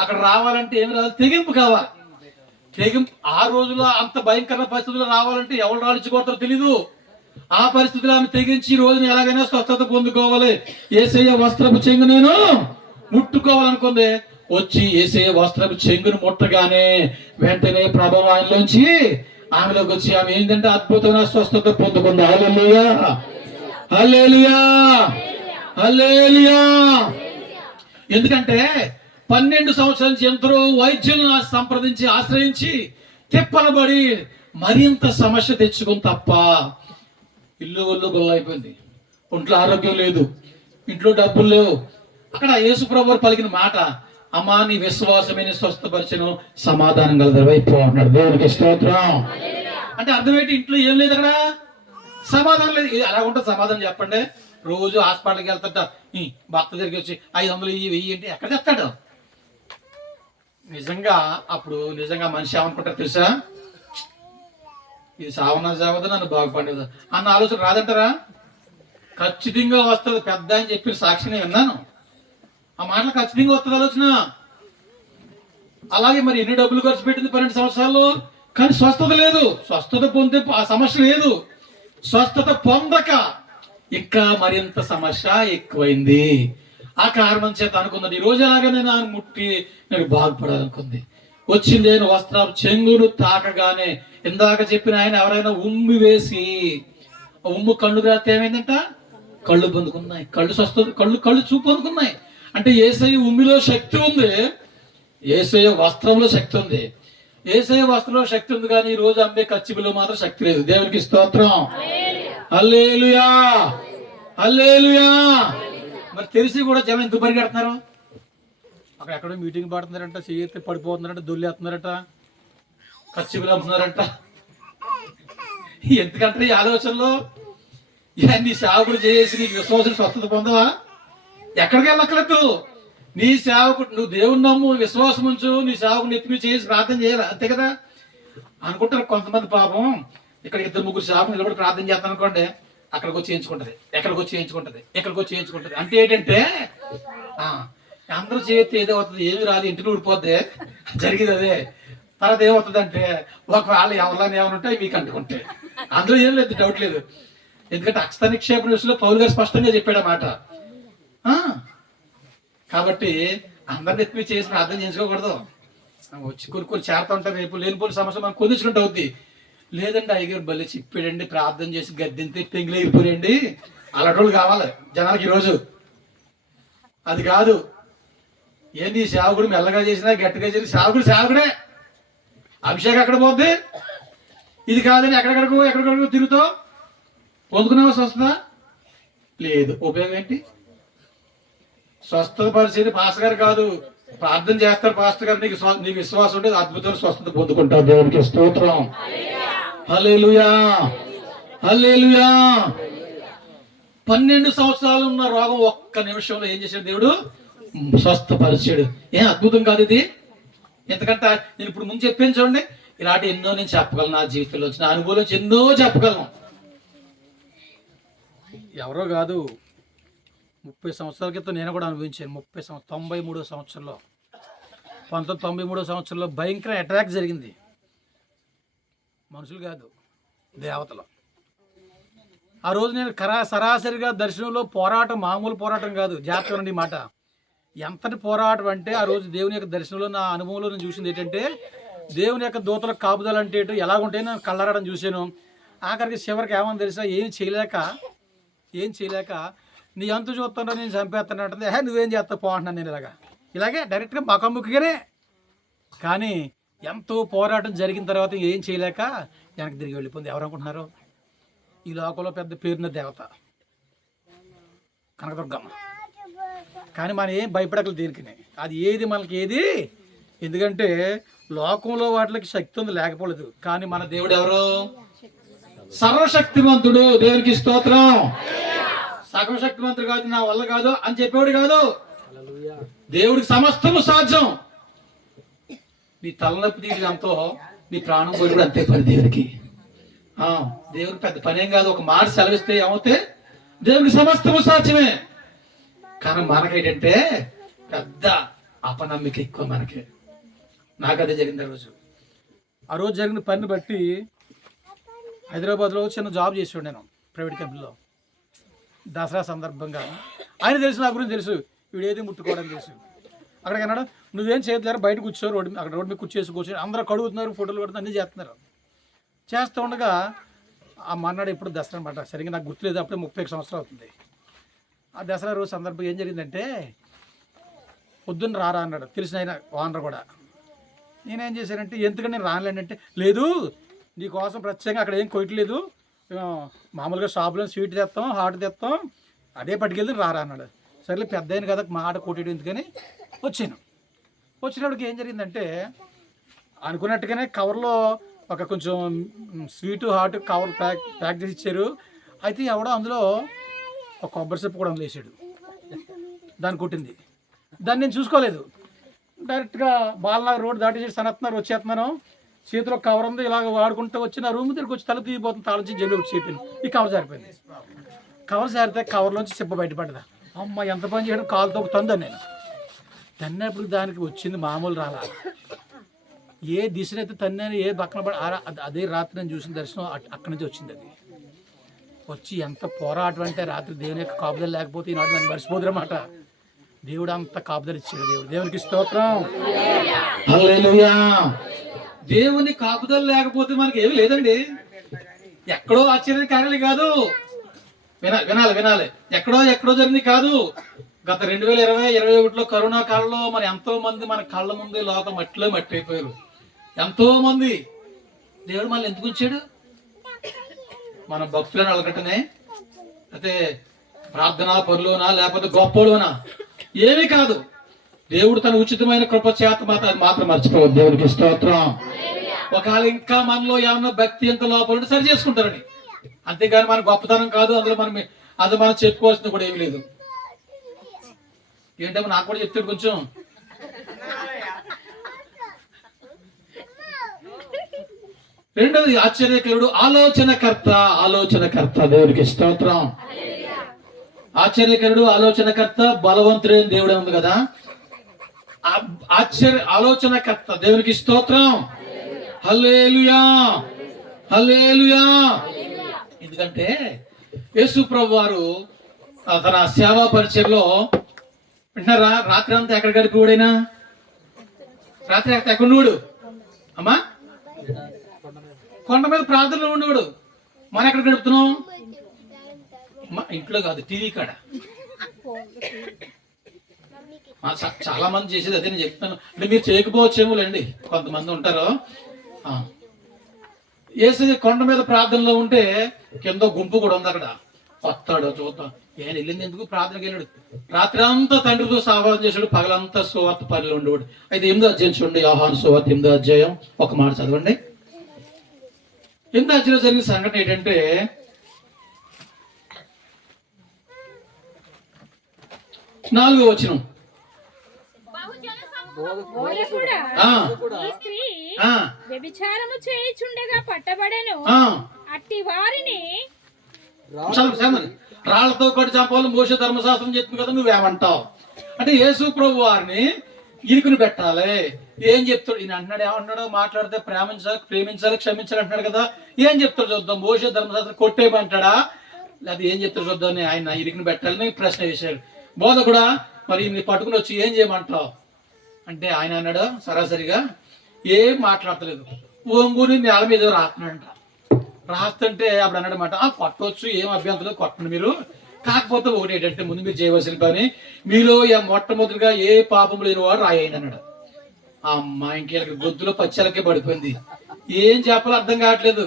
అక్కడ రావాలంటే ఏం రావాలి? తెగింపు కావాలి. తెగింపు. ఆ రోజులో అంత భయంకర పరిస్థితుల్లో రావాలంటే ఎవరు రాణించుకోవతారో తెలీదు. ఆ పరిస్థితుల్లో ఆమె తెగించి ఈ రోజున ఎలాగైనా స్వస్థత పొందుకోవాలి, యేసయ్య వస్త్రపు చెంగు నేను ముట్టుకోవాలనుకుంది. వచ్చి యేసయ్య వస్త్రపు చెంగును ముట్టగానే వెంటనే ప్రభావం ఆయనలోంచి ఆమెలోకి వచ్చి ఆమె ఏంటంటే అద్భుతమైన స్వస్థత పొందుకుంది. హల్లెలూయా, హల్లెలూయా, హల్లెలూయా. ఎందుకంటే 12 సంవత్సరాల నుంచి ఎందరో వైద్యులను సంప్రదించి ఆశ్రయించి తిప్పలబడి మరింత సమస్య తెచ్చుకుని తప్ప ఇల్లు ఒళ్ళు గొల్లైపోయింది. ఒంట్లో ఆరోగ్యం లేదు, ఇంట్లో డబ్బులు లేవు. అక్కడ యేసుప్రభువు పలికిన మాట, అమ్మా నీ విశ్వాసమైన స్వస్థపరిచను, సమాధానం గలదవైపో అన్నాడు. దేవునికి స్తోత్రం. అంటే అర్థం ఏంటి? ఇంట్లో ఏం లేదు, అక్కడ సమాధానం లేదు. అలా ఉంటుంది సమాధానం చెప్పండి. రోజు హాస్పిటల్కి వెళ్తాడ, భర్త దగ్గరికి వచ్చి 500 1000 అంటే ఎక్కడ తెస్తాడు? నిజంగా అప్పుడు నిజంగా మనిషి ఏమనుకుంటారు తెలుసా? ఇది సావనా సావదు, నన్ను బాగుపడేది అన్న ఆలోచన రాదంటారా? ఖచ్చితంగా వస్తుంది. పెద్ద అని చెప్పి సాక్షిని విన్నాను. ఆ మాటలు ఖచ్చితంగా వస్తుంది ఆలోచన. అలాగే మరి ఎన్ని డబ్బులు ఖర్చు పెట్టింది 12 సంవత్సరాల్లో, కానీ స్వస్థత లేదు. స్వస్థత పొందే ఆ సమస్య లేదు. స్వస్థత పొందక ఇంకా మరింత సమస్య ఎక్కువైంది. ఆ కారణం చేత అనుకున్నది, ఈ రోజు ఎలాగైనా నేను ముట్టి నేను బాగుపడాలనుకుంది. వచ్చింది నేను వస్త్రం చెంగును తాకగానే, ఇందాక చెప్పిన ఆయన ఎవరైనా ఉమ్మి వేసి ఉమ్ము కళ్ళు రాస్తే ఏమైందంట? కళ్ళు పొందుకున్నాయి. కళ్ళు స్వస్థత, కళ్ళు చూపు పొందుకున్నాయి. అంటే యేసయ్య ఉమ్మిలో శక్తి ఉంది, యేసయ్య వస్త్రంలో శక్తి ఉంది. యేసయ్య వస్త్రంలో శక్తి ఉంది, కానీ ఈ రోజు అమ్మే కచ్చిబిలో మాత్రం శక్తి లేదు. దేవునికి స్తోత్రం. హల్లెలూయా, హల్లెలూయా. మరి తెలిసి కూడా జనం ఎందుకు పరిగెడుతున్నారు? అక్కడ ఎక్కడో మీటింగ్ పడుతున్నారంట, చేతి పడిపోతున్నారంట, దొల్లేస్తున్నారట, కచ్చిబిలు అమ్ముతున్నారంట. ఎందుకంటే ఈ ఆలోచనలో నీ సేవకుడు చేసి నీకు విశ్వాసం స్వస్థత పొందవా? ఎక్కడికి వెళ్ళక్కర్లేదు. నీ సేవకుడు, నువ్వు దేవుని నమ్ము, విశ్వాసం ఉంచు, నీ సేవకుని ఎత్తుకు చేసి ప్రార్థన చేయాలి, అంతే కదా అనుకుంటారు కొంతమంది. పాపం ఇక్కడ 2-3 సేవకులు నిలబడి ప్రార్థన చేస్తాను అనుకోండి, అక్కడికి వచ్చి చేయించుకుంటది, ఎక్కడికి వచ్చి చేయించుకుంటది, ఎక్కడికి వచ్చి చేయించుకుంటది. అంటే ఏంటంటే అందరూ చేస్తే ఏదో అవుతుంది, ఏమి రాదు, ఇంటిని ఊడిపోద్ది, జరిగేది అదే. తర్వాత ఏమవుతుంది అంటే, ఒకవేళ ఎవరిని ఏమైనా ఉంటాయి మీకు అంటుకుంటే అందులో ఏం లేదు, డౌట్ లేదు. ఎందుకంటే అక్షత నిక్షేపణ విషయంలో పౌలు గారు స్పష్టంగా చెప్పాడు అన్నమాట. కాబట్టి అందరిని ఎత్తి చేసి ప్రార్థన చేసుకోకూడదు. వచ్చి కొన్ని చేరుతూ ఉంటారు, రేపు లేనిపోయిన సమస్య మనం కుదుర్చుకుంటూ అవుద్ది. లేదండి అయ్యగారు భలే చెప్పాడండి, ప్రార్థన చేసి గద్దెంతే పెంగిలి అయిపోయాడండి, అలాంటి వాళ్ళు కావాలి జనాలకి ఈరోజు. అది కాదు. ఏంది సేవకుడు మెల్లగా చేసినా గట్టిగా చేసి సేవకుడే. అభిషేకం ఎక్కడ పోద్ది? ఇది కాదని ఎక్కడికడకు తిరుగుతావు, పొందుకున్నావా స్వస్థత? లేదు. ఉపయోగం ఏంటి? స్వస్థత పరిస్థితి పాస్టర్ గారు కాదు, ప్రార్థన చేస్తారు పాస్టర్ గారు. నీకు విశ్వాసం ఉంటే అద్భుతమైన స్వస్థత పొందుకుంటావు. దేవునికి స్తోత్రం. హల్లెలూయా, హల్లెలూయా. 12 సంవత్సరాలు ఉన్న రోగం ఒక్క నిమిషంలో ఏం చేశాడు దేవుడు? స్వస్థపరిచాడు. ఏం అద్భుతం కాదు ఇది? ఎందుకంటే నేను ఇప్పుడు ముందు చెప్పాను చూడండి, ఇలాంటి ఎన్నో నేను చెప్పగలను. నా జీవితంలో వచ్చిన అనుభవం నుంచి ఎన్నో చెప్పగలను. ఎవరో కాదు, 30 సంవత్సరాల క్రితం నేను కూడా అనుభవించాను. 93వ సంవత్సరంలో 1993వ సంవత్సరంలో భయంకర అటాక్ జరిగింది. మనుషులు కాదు, దేవతలు. ఆ రోజు నేను సరాసరిగా దర్శనంలో పోరాటం, మామూలు పోరాటం కాదు, జాగ్రత్తగా మాట. ఎంతటి పోరాటం అంటే, ఆ రోజు దేవుని యొక్క దర్శనంలో నా అనుభవంలో నేను చూసింది ఏంటంటే, దేవుని యొక్క దూతల కాపుదలు అంటే ఏంటో ఎలాగుంటాయో నేను కళ్ళారడం చూశాను. ఆఖరికి చివరికి ఏమని తెలుసా, ఏం చేయలేక నీ అంతు చూస్తున్నా నేను చంపేస్తానంటుంది. నువ్వేం చేస్తావు పో అంటున్నాను నేను ఇలాగే డైరెక్ట్గా మకముఖిగానే. కానీ ఎంతో పోరాటం జరిగిన తర్వాత ఏం చేయలేక వెనక్కి తిరిగి వెళ్ళిపోయింది. ఎవరు అనుకుంటున్నారు? ఈ లోకంలో పెద్ద పేరున్న దేవత కనకదుర్గమ్మ. కానీ మనం ఏం భయపడకలేదు దేనికి, అది ఏది మనకి ఏది. ఎందుకంటే లోకంలో వాటికి శక్తి ఉంది లేకపోలేదు, కానీ మన దేవుడు ఎవరు? సర్వశక్తిమంతుడు. దేవునికి స్తోత్రం. సర్వశక్తిమంతుడు కాదు, నా వల్ల కాదు అని చెప్పేవాడు కాదు. దేవుడికి సమస్తము సాధ్యం. నీ తలనొప్పి తీయడంతో నీ ప్రాణం పోయి కూడా అంతే పని దేవుడికి. దేవుడికి పెద్ద పనేం కాదు. ఒక మాట సెలవిస్తే ఏమవుతే దేవుడికి సమస్తము సాధ్యమే. కానీ మనకేంటంటే పెద్ద అపనమ్మిక ఎక్కువ మనకి. నాకు అదే జరిగింది ఆ రోజు జరిగిన పని బట్టి హైదరాబాద్లో చిన్న జాబ్ చేసేవాడు నేను ప్రైవేట్ కంపెనీలో. దసరా సందర్భంగా ఆయన తెలుసు, నా గురించి తెలుసు, వీడు ఏది ముట్టుకోవడం తెలుసు. అక్కడికి అన్నాడు, నువ్వేం చేయట్లేరు, బయట కూర్చో, అక్కడ రోడ్డు మీద కూర్చొని అందరూ కడుగుతున్నారు, ఫోటోలు కొడుతున్నారు, అన్నీ చేస్తున్నారు. చేస్తూ ఉండగా ఆ మన్నాడు ఎప్పుడు దసరా అనమాట, సరిగ్గా నాకు గుర్తులేదు, అప్పుడే 30 సంవత్సరాలు అవుతుంది. ఆ దసరా రోజు సందర్భంగా ఏం జరిగిందంటే, పొద్దున్న రారా అన్నాడు, తెలిసిన ఆయన ఓనర్ కూడా. నేనేం చేశానంటే, ఎందుకంటే నేను రానులేనంటే, లేదు నీకోసం ప్రత్యేకంగా అక్కడ ఏం కొయ్యట్లేదు, మామూలుగా షాపులో స్వీట్ తెస్తాం, హాట్ తెస్తాం, అదే పట్టుకెళ్తే రారా అన్నాడు. సరేలే పెద్ద అయిన కదా మాట కొట్టేయడం ఎందుకని వచ్చాను. వచ్చినప్పటికి ఏం జరిగిందంటే, అనుకున్నట్టుగానే కవర్లో ఒక కొంచెం స్వీటు హాట్ కవర్ ప్యాక్ చేసి ఇచ్చారు. అయితే ఎవడో అందులో ఒక కొబ్బరి చెప్పు కూడా అందులో వేసాడు. దాన్ని కొట్టింది. దాన్ని నేను చూసుకోలేదు. డైరెక్ట్గా బాలనగర్ రోడ్ దాటేసి సనత్తున్నారు, వచ్చేస్తున్నాను, చేతిలో కవర్ ఉంది, ఇలాగ వాడుకుంటూ వచ్చి నా రూమ్ దగ్గరికి వచ్చి తల తీయబోతుంది, తాళించి జల్లి వచ్చి చెప్పింది. ఈ కవర్ జారిపోయింది. కవర్ జారితే కవర్లోంచి చెప్ప బయటపడ్డదా. అమ్మ ఎంత పని చేయడం, కాలుతో తందని నేను తన్నప్పుడు దానికి వచ్చింది మామూలు రాలా. ఏ దిశనైతే తన్నాను, ఏ పక్కన అదే రాత్రి నేను చూసిన దర్శనం అక్కడి నుంచి వచ్చింది. అది వచ్చి ఎంత పోరాటం అంటే, రాత్రి దేవుని యొక్క కాపుదల లేకపోతే ఈనాడు నన్ను మర్చిపోదురన్నమాట. దేవుడు అంత కాపుదలు ఇచ్చాడు. దేవునికి స్తోత్రం. హల్లెలూయా. దేవుని కాపుదల లేకపోతే మనకి ఏమి లేదండి. ఎక్కడో ఆశ్చర్య కార్యాలు కాదు, వినాలి. ఎక్కడో జరిగింది కాదు. గత 2020-21లో కరోనా కాలంలో మన ఎంతో మంది మన కళ్ళ ముందు లోకం మట్టిలో మట్టి అయిపోయారు. ఎంతో మంది. దేవుడు మనల్ని ఎందుకు ఉంచాడు? మన భక్తులను అలగటనే, అయితే ప్రార్థనా పరులోనా, లేకపోతే గొప్పలోనా, ఏమీ కాదు. దేవుడు తన ఉచితమైన కృప చేత మాత్రం మర్చిపోవద్దు. దేవుడికి స్తోత్రం. ఒకవేళ ఇంకా మనలో ఏమన్నా భక్తి ఎంత లోపల సరి చేసుకుంటారని, అంతేగాని మన గొప్పతనం కాదు. అందులో మనం చెప్పుకోవాల్సింది కూడా ఏమీ లేదు. ఏంటో నాకు కూడా చెప్తాడు కొంచెం. రెండవది ఆశ్చర్యకరుడు, ఆలోచనకర్త. దేవుడికి స్తోత్రం. ఆశ్చర్యకరుడు, ఆలోచనకర్త, బలవంతుడైన దేవుడే ఉంది కదా. ఆలోచనకర్త. దేవునికి స్తోత్రం. హల్లెలూయా. ఎందుకంటే యేసు ప్రభు వారు తన సేవా పరిచయంలో వింటున్నారా, రాత్రి అంతా ఎక్కడ గడిపేవాడైనా? రాత్రి ఎక్కడ ఉండేవాడు అమ్మా? కొండ మీద ప్రార్థనలో ఉండేవాడు. మనం ఎక్కడ గడుపుతున్నాం? ఇంట్లో కాదు, టీవీ కాడ. చాలా మంది చేసేది అదే నేను చెప్తాను. అంటే మీరు చేయకపోవచ్చేమోలేండి, కొంతమంది ఉంటారు. యేసు కొండ మీద ప్రార్థనలో ఉంటే కింద గుంపు కూడా ఉంది. అక్కడ వస్తాడు, చూద్దాం. ఆయన వెళ్ళింది ఎందుకు? ప్రార్థనకి వెళ్ళాడు. రాత్రి అంతా తండ్రితో సహవాసం చేశాడు, పగలంతా సువార్త పనిలో ఉండేవాడు. అయితే 8వ అధ్యాయం చూడండి, యోహాను సువార్త 8వ అధ్యాయం ఒక మాట చదవండి. 8వ అధ్యాయంలో జరిగిన సంఘటన ఏంటంటే, 4వ వచనం. వ్యభిచారము చేయుచుండగా పట్టబడెను, అట్టి వారిని రాళ్లతో కొట్టి చంపాలని మోషే ధర్మశాస్త్రం చెప్తుంది కదా, నువ్వేమంటావు? అంటే యేసు ప్రభు వారిని ఇరుకుని పెట్టాలి. ఏం చెప్తాడు ఈయన? అంటున్నాడు, ఏమంటున్నాడు? మాట్లాడితే ప్రేమించాలి, క్షమించాలి అంటున్నాడు కదా. ఏం చెప్తాడు చూద్దాం. మోషే ధర్మశాస్త్రం కొట్టేయమంటాడా, లేదా ఏం చెప్తాడు చూద్దాం. ఆయన ఇరుకుని పెట్టాలని ప్రశ్న వేశాడు. బోధకుడా, మరి నీ పట్టుకుని వచ్చి ఏం చేయమంటావు అంటే, ఆయన అన్నాడు సరాసరిగా, ఏం మాట్లాడతలేదు. ఒంగుని నేల మీద రాస్తున్నాడంట. రాస్తుంటే అప్పుడు అన్నాడనమాట, కొట్టవచ్చు, ఏం అభ్యంతరం, కొట్టండి మీరు. కాకపోతే ఒకటి ఏంటంటే, ముందు మీరు చేయవలసిన పని, మీలో మొట్టమొదటిగా ఏ పాపం లేని వాడు రాయండి అన్నాడు. అమ్మ ఇంకేళ్ళకి గొద్దులో పచ్చాలకే పడిపోయింది. ఏం చెప్పాలో అర్థం కావట్లేదు.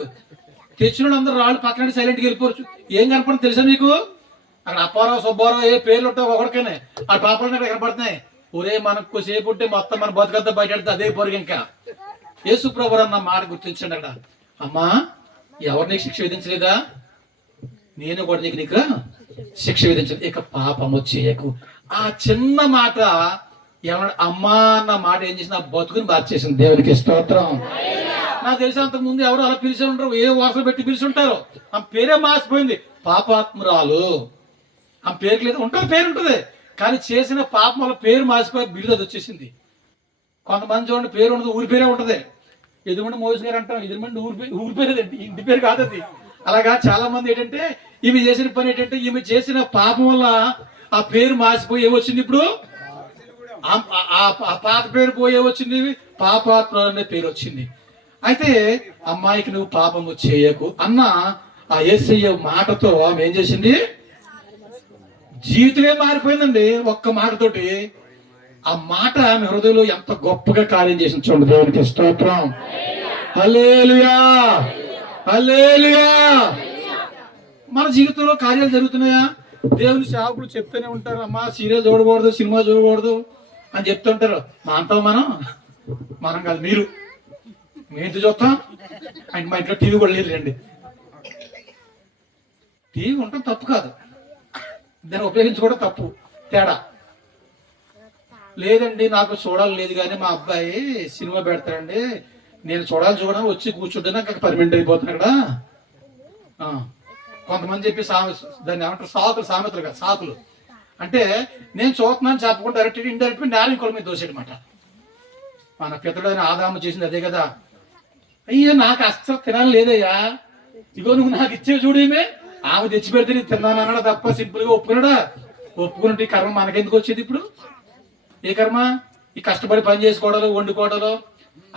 తెచ్చిన అందరూ రాళ్ళు పక్కన సైలెంట్గా వెళ్ళిపోవచ్చు. ఏం కనపడదు తెలుసా నీకు? అక్కడ అప్పారావు, సుబ్బారావు ఏ పేర్లు ఉంటావు ఒకటికనే ఆ పాపాలు అక్కడ కనపడుతున్నాయి. ఒరే మనకు సేపు ఉంటే మొత్తం మన బతుకంతా బయటెడితే అదే పొరుగు. ఇంకా యేసుప్రభువు అన్న మాట గుర్తించండి అక్కడ. అమ్మా, ఎవరు నీకు శిక్ష విధించలేదా? నేను కూడా నీకు శిక్ష విధించలేదు. ఇక పాపము చేయకు. ఆ చిన్న మాట ఏమన్నా అమ్మా అన్న మాట ఏం చేసిన బతుకుని మార్చేసింది. దేవునికి స్తోత్రం. నాకు తెలిసి అంతకు ముందు ఎవరు అలా పిలిచి ఉంటారు, ఏ వరుసలు పెట్టి పిలిచి ఉంటారు. ఆ పేరే మార్చిపోయింది, పాపాత్మురాలు. ఆ పేరు లేదు, ఉంటుంది, పేరు ఉంటుంది, కానీ చేసిన పాపం వల్ల పేరు మార్చిపోయి బిల్లు అది వచ్చేసింది. కొంతమంది చూడండి పేరు ఉండదు, ఊరి పేరే ఉంటుంది. ఎదురుమండి మోసి గారు అంటాం, ఎదురుమండి ఊరి పేరేదండి, ఇంటి పేరు కాదు అది. అలాగా చాలా మంది ఏంటంటే ఈమె చేసిన పని ఏంటంటే, ఈమె చేసిన పాపం వల్ల ఆ పేరు మార్చిపోయి ఏమొచ్చింది, ఇప్పుడు ఆ పాత పేరు పోయే వచ్చింది, పాపాత్మ అనే పేరు వచ్చింది. అయితే అమ్మాయికి నువ్వు పాపము చేయకు అన్న ఆ యేసయ్య మాటతో ఆమె ఏం చేసింది? జీవితమే మారిపోయిందండి ఒక్క మాటతోటి. ఆ మాట ఆమె హృదయంలో ఎంత గొప్పగా కార్యం చేసింది చూడండి. దేవునికి స్తోత్రం. హల్లెలూయా, హల్లెలూయా. మన జీవితంలో కార్యాలు జరుగుతున్నాయా? దేవుని సేవకులు చెప్తూనే ఉంటారు, అమ్మా సీరియల్ చూడకూడదు, సినిమా చూడకూడదు అని చెప్తుంటారు. మాంతం మనం కాదు, మీరు మీ ఇంటి చూస్తాం అంటే మా ఇంట్లో టీవీ కూడా లేదులేండి. టీవీ ఉండటం తప్పు కాదు, దాన్ని ఉపయోగించుకోవడం తప్పు, తేడా లేదండి. నాకు చూడాలి లేదు, కానీ మా అబ్బాయి సినిమా పెడతాడండి, నేను చూడడం వచ్చి కూర్చుంటే నాకు పర్మనెంట్ అయిపోతున్నాడు కదా. కొంతమంది చెప్పి దాన్ని ఏమంటారు, సామెతలు కదా, సాకులు. అంటే నేను చూస్తున్నాను చెప్పకుండా డైరెక్ట్ ఇండైరెక్ట్ నేరం ఇంకోళ్ళ మీద దోసేయమాట. మన పితడైన ఆదాము చేసింది అదే కదా. అయ్యో నాకు అస్సలు తినాలి లేదయ్యా, ఇగో నువ్వు నాకు ఇచ్చే చూడేమే, ఆమె తెచ్చి పెడితే నేను తిన్నాను అన్నాడు తప్ప సింపుల్ గా ఒప్పుకున్నాడా? ఒప్పుకున్నట్టు ఈ కర్మ మనకెందుకు వచ్చేది ఇప్పుడు? ఏ కర్మ? ఈ కష్టపడి పని చేసుకోవడాలు, వండుకోవడాలు,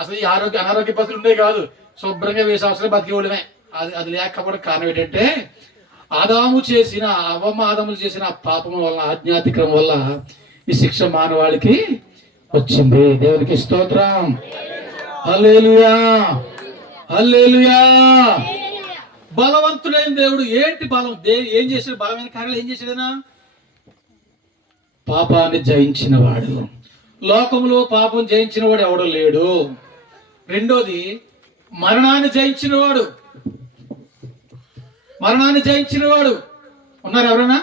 అసలు ఈ అనారోగ్య పరిస్థితులు ఉండే కాదు, శుభ్రంగా వేసే అవసరం బతికేవాళ్ళమే. అది లేకపోవడం కారణం ఏంటంటే, ఆదాములు చేసిన పాపం వల్ల, ఆజ్ఞాతిక్రమం వల్ల ఈ శిక్ష మానవాళికి వచ్చింది. దేవునికి స్తోత్రం. హల్లెలూయా, హల్లెలూయా. బలవంతుడైన దేవుడు ఏంటి బలం? ఏం చేసాడు? బలమైన కార్యాలు ఏం చేశాడైనా? పాపాన్ని జయించిన వాడు. లోకంలో పాపం జయించిన వాడు ఎవడో లేడు. రెండోది, మరణాన్ని జయించిన వాడు. మరణాన్ని జయించిన వాడు ఉన్నారు ఎవరైనా?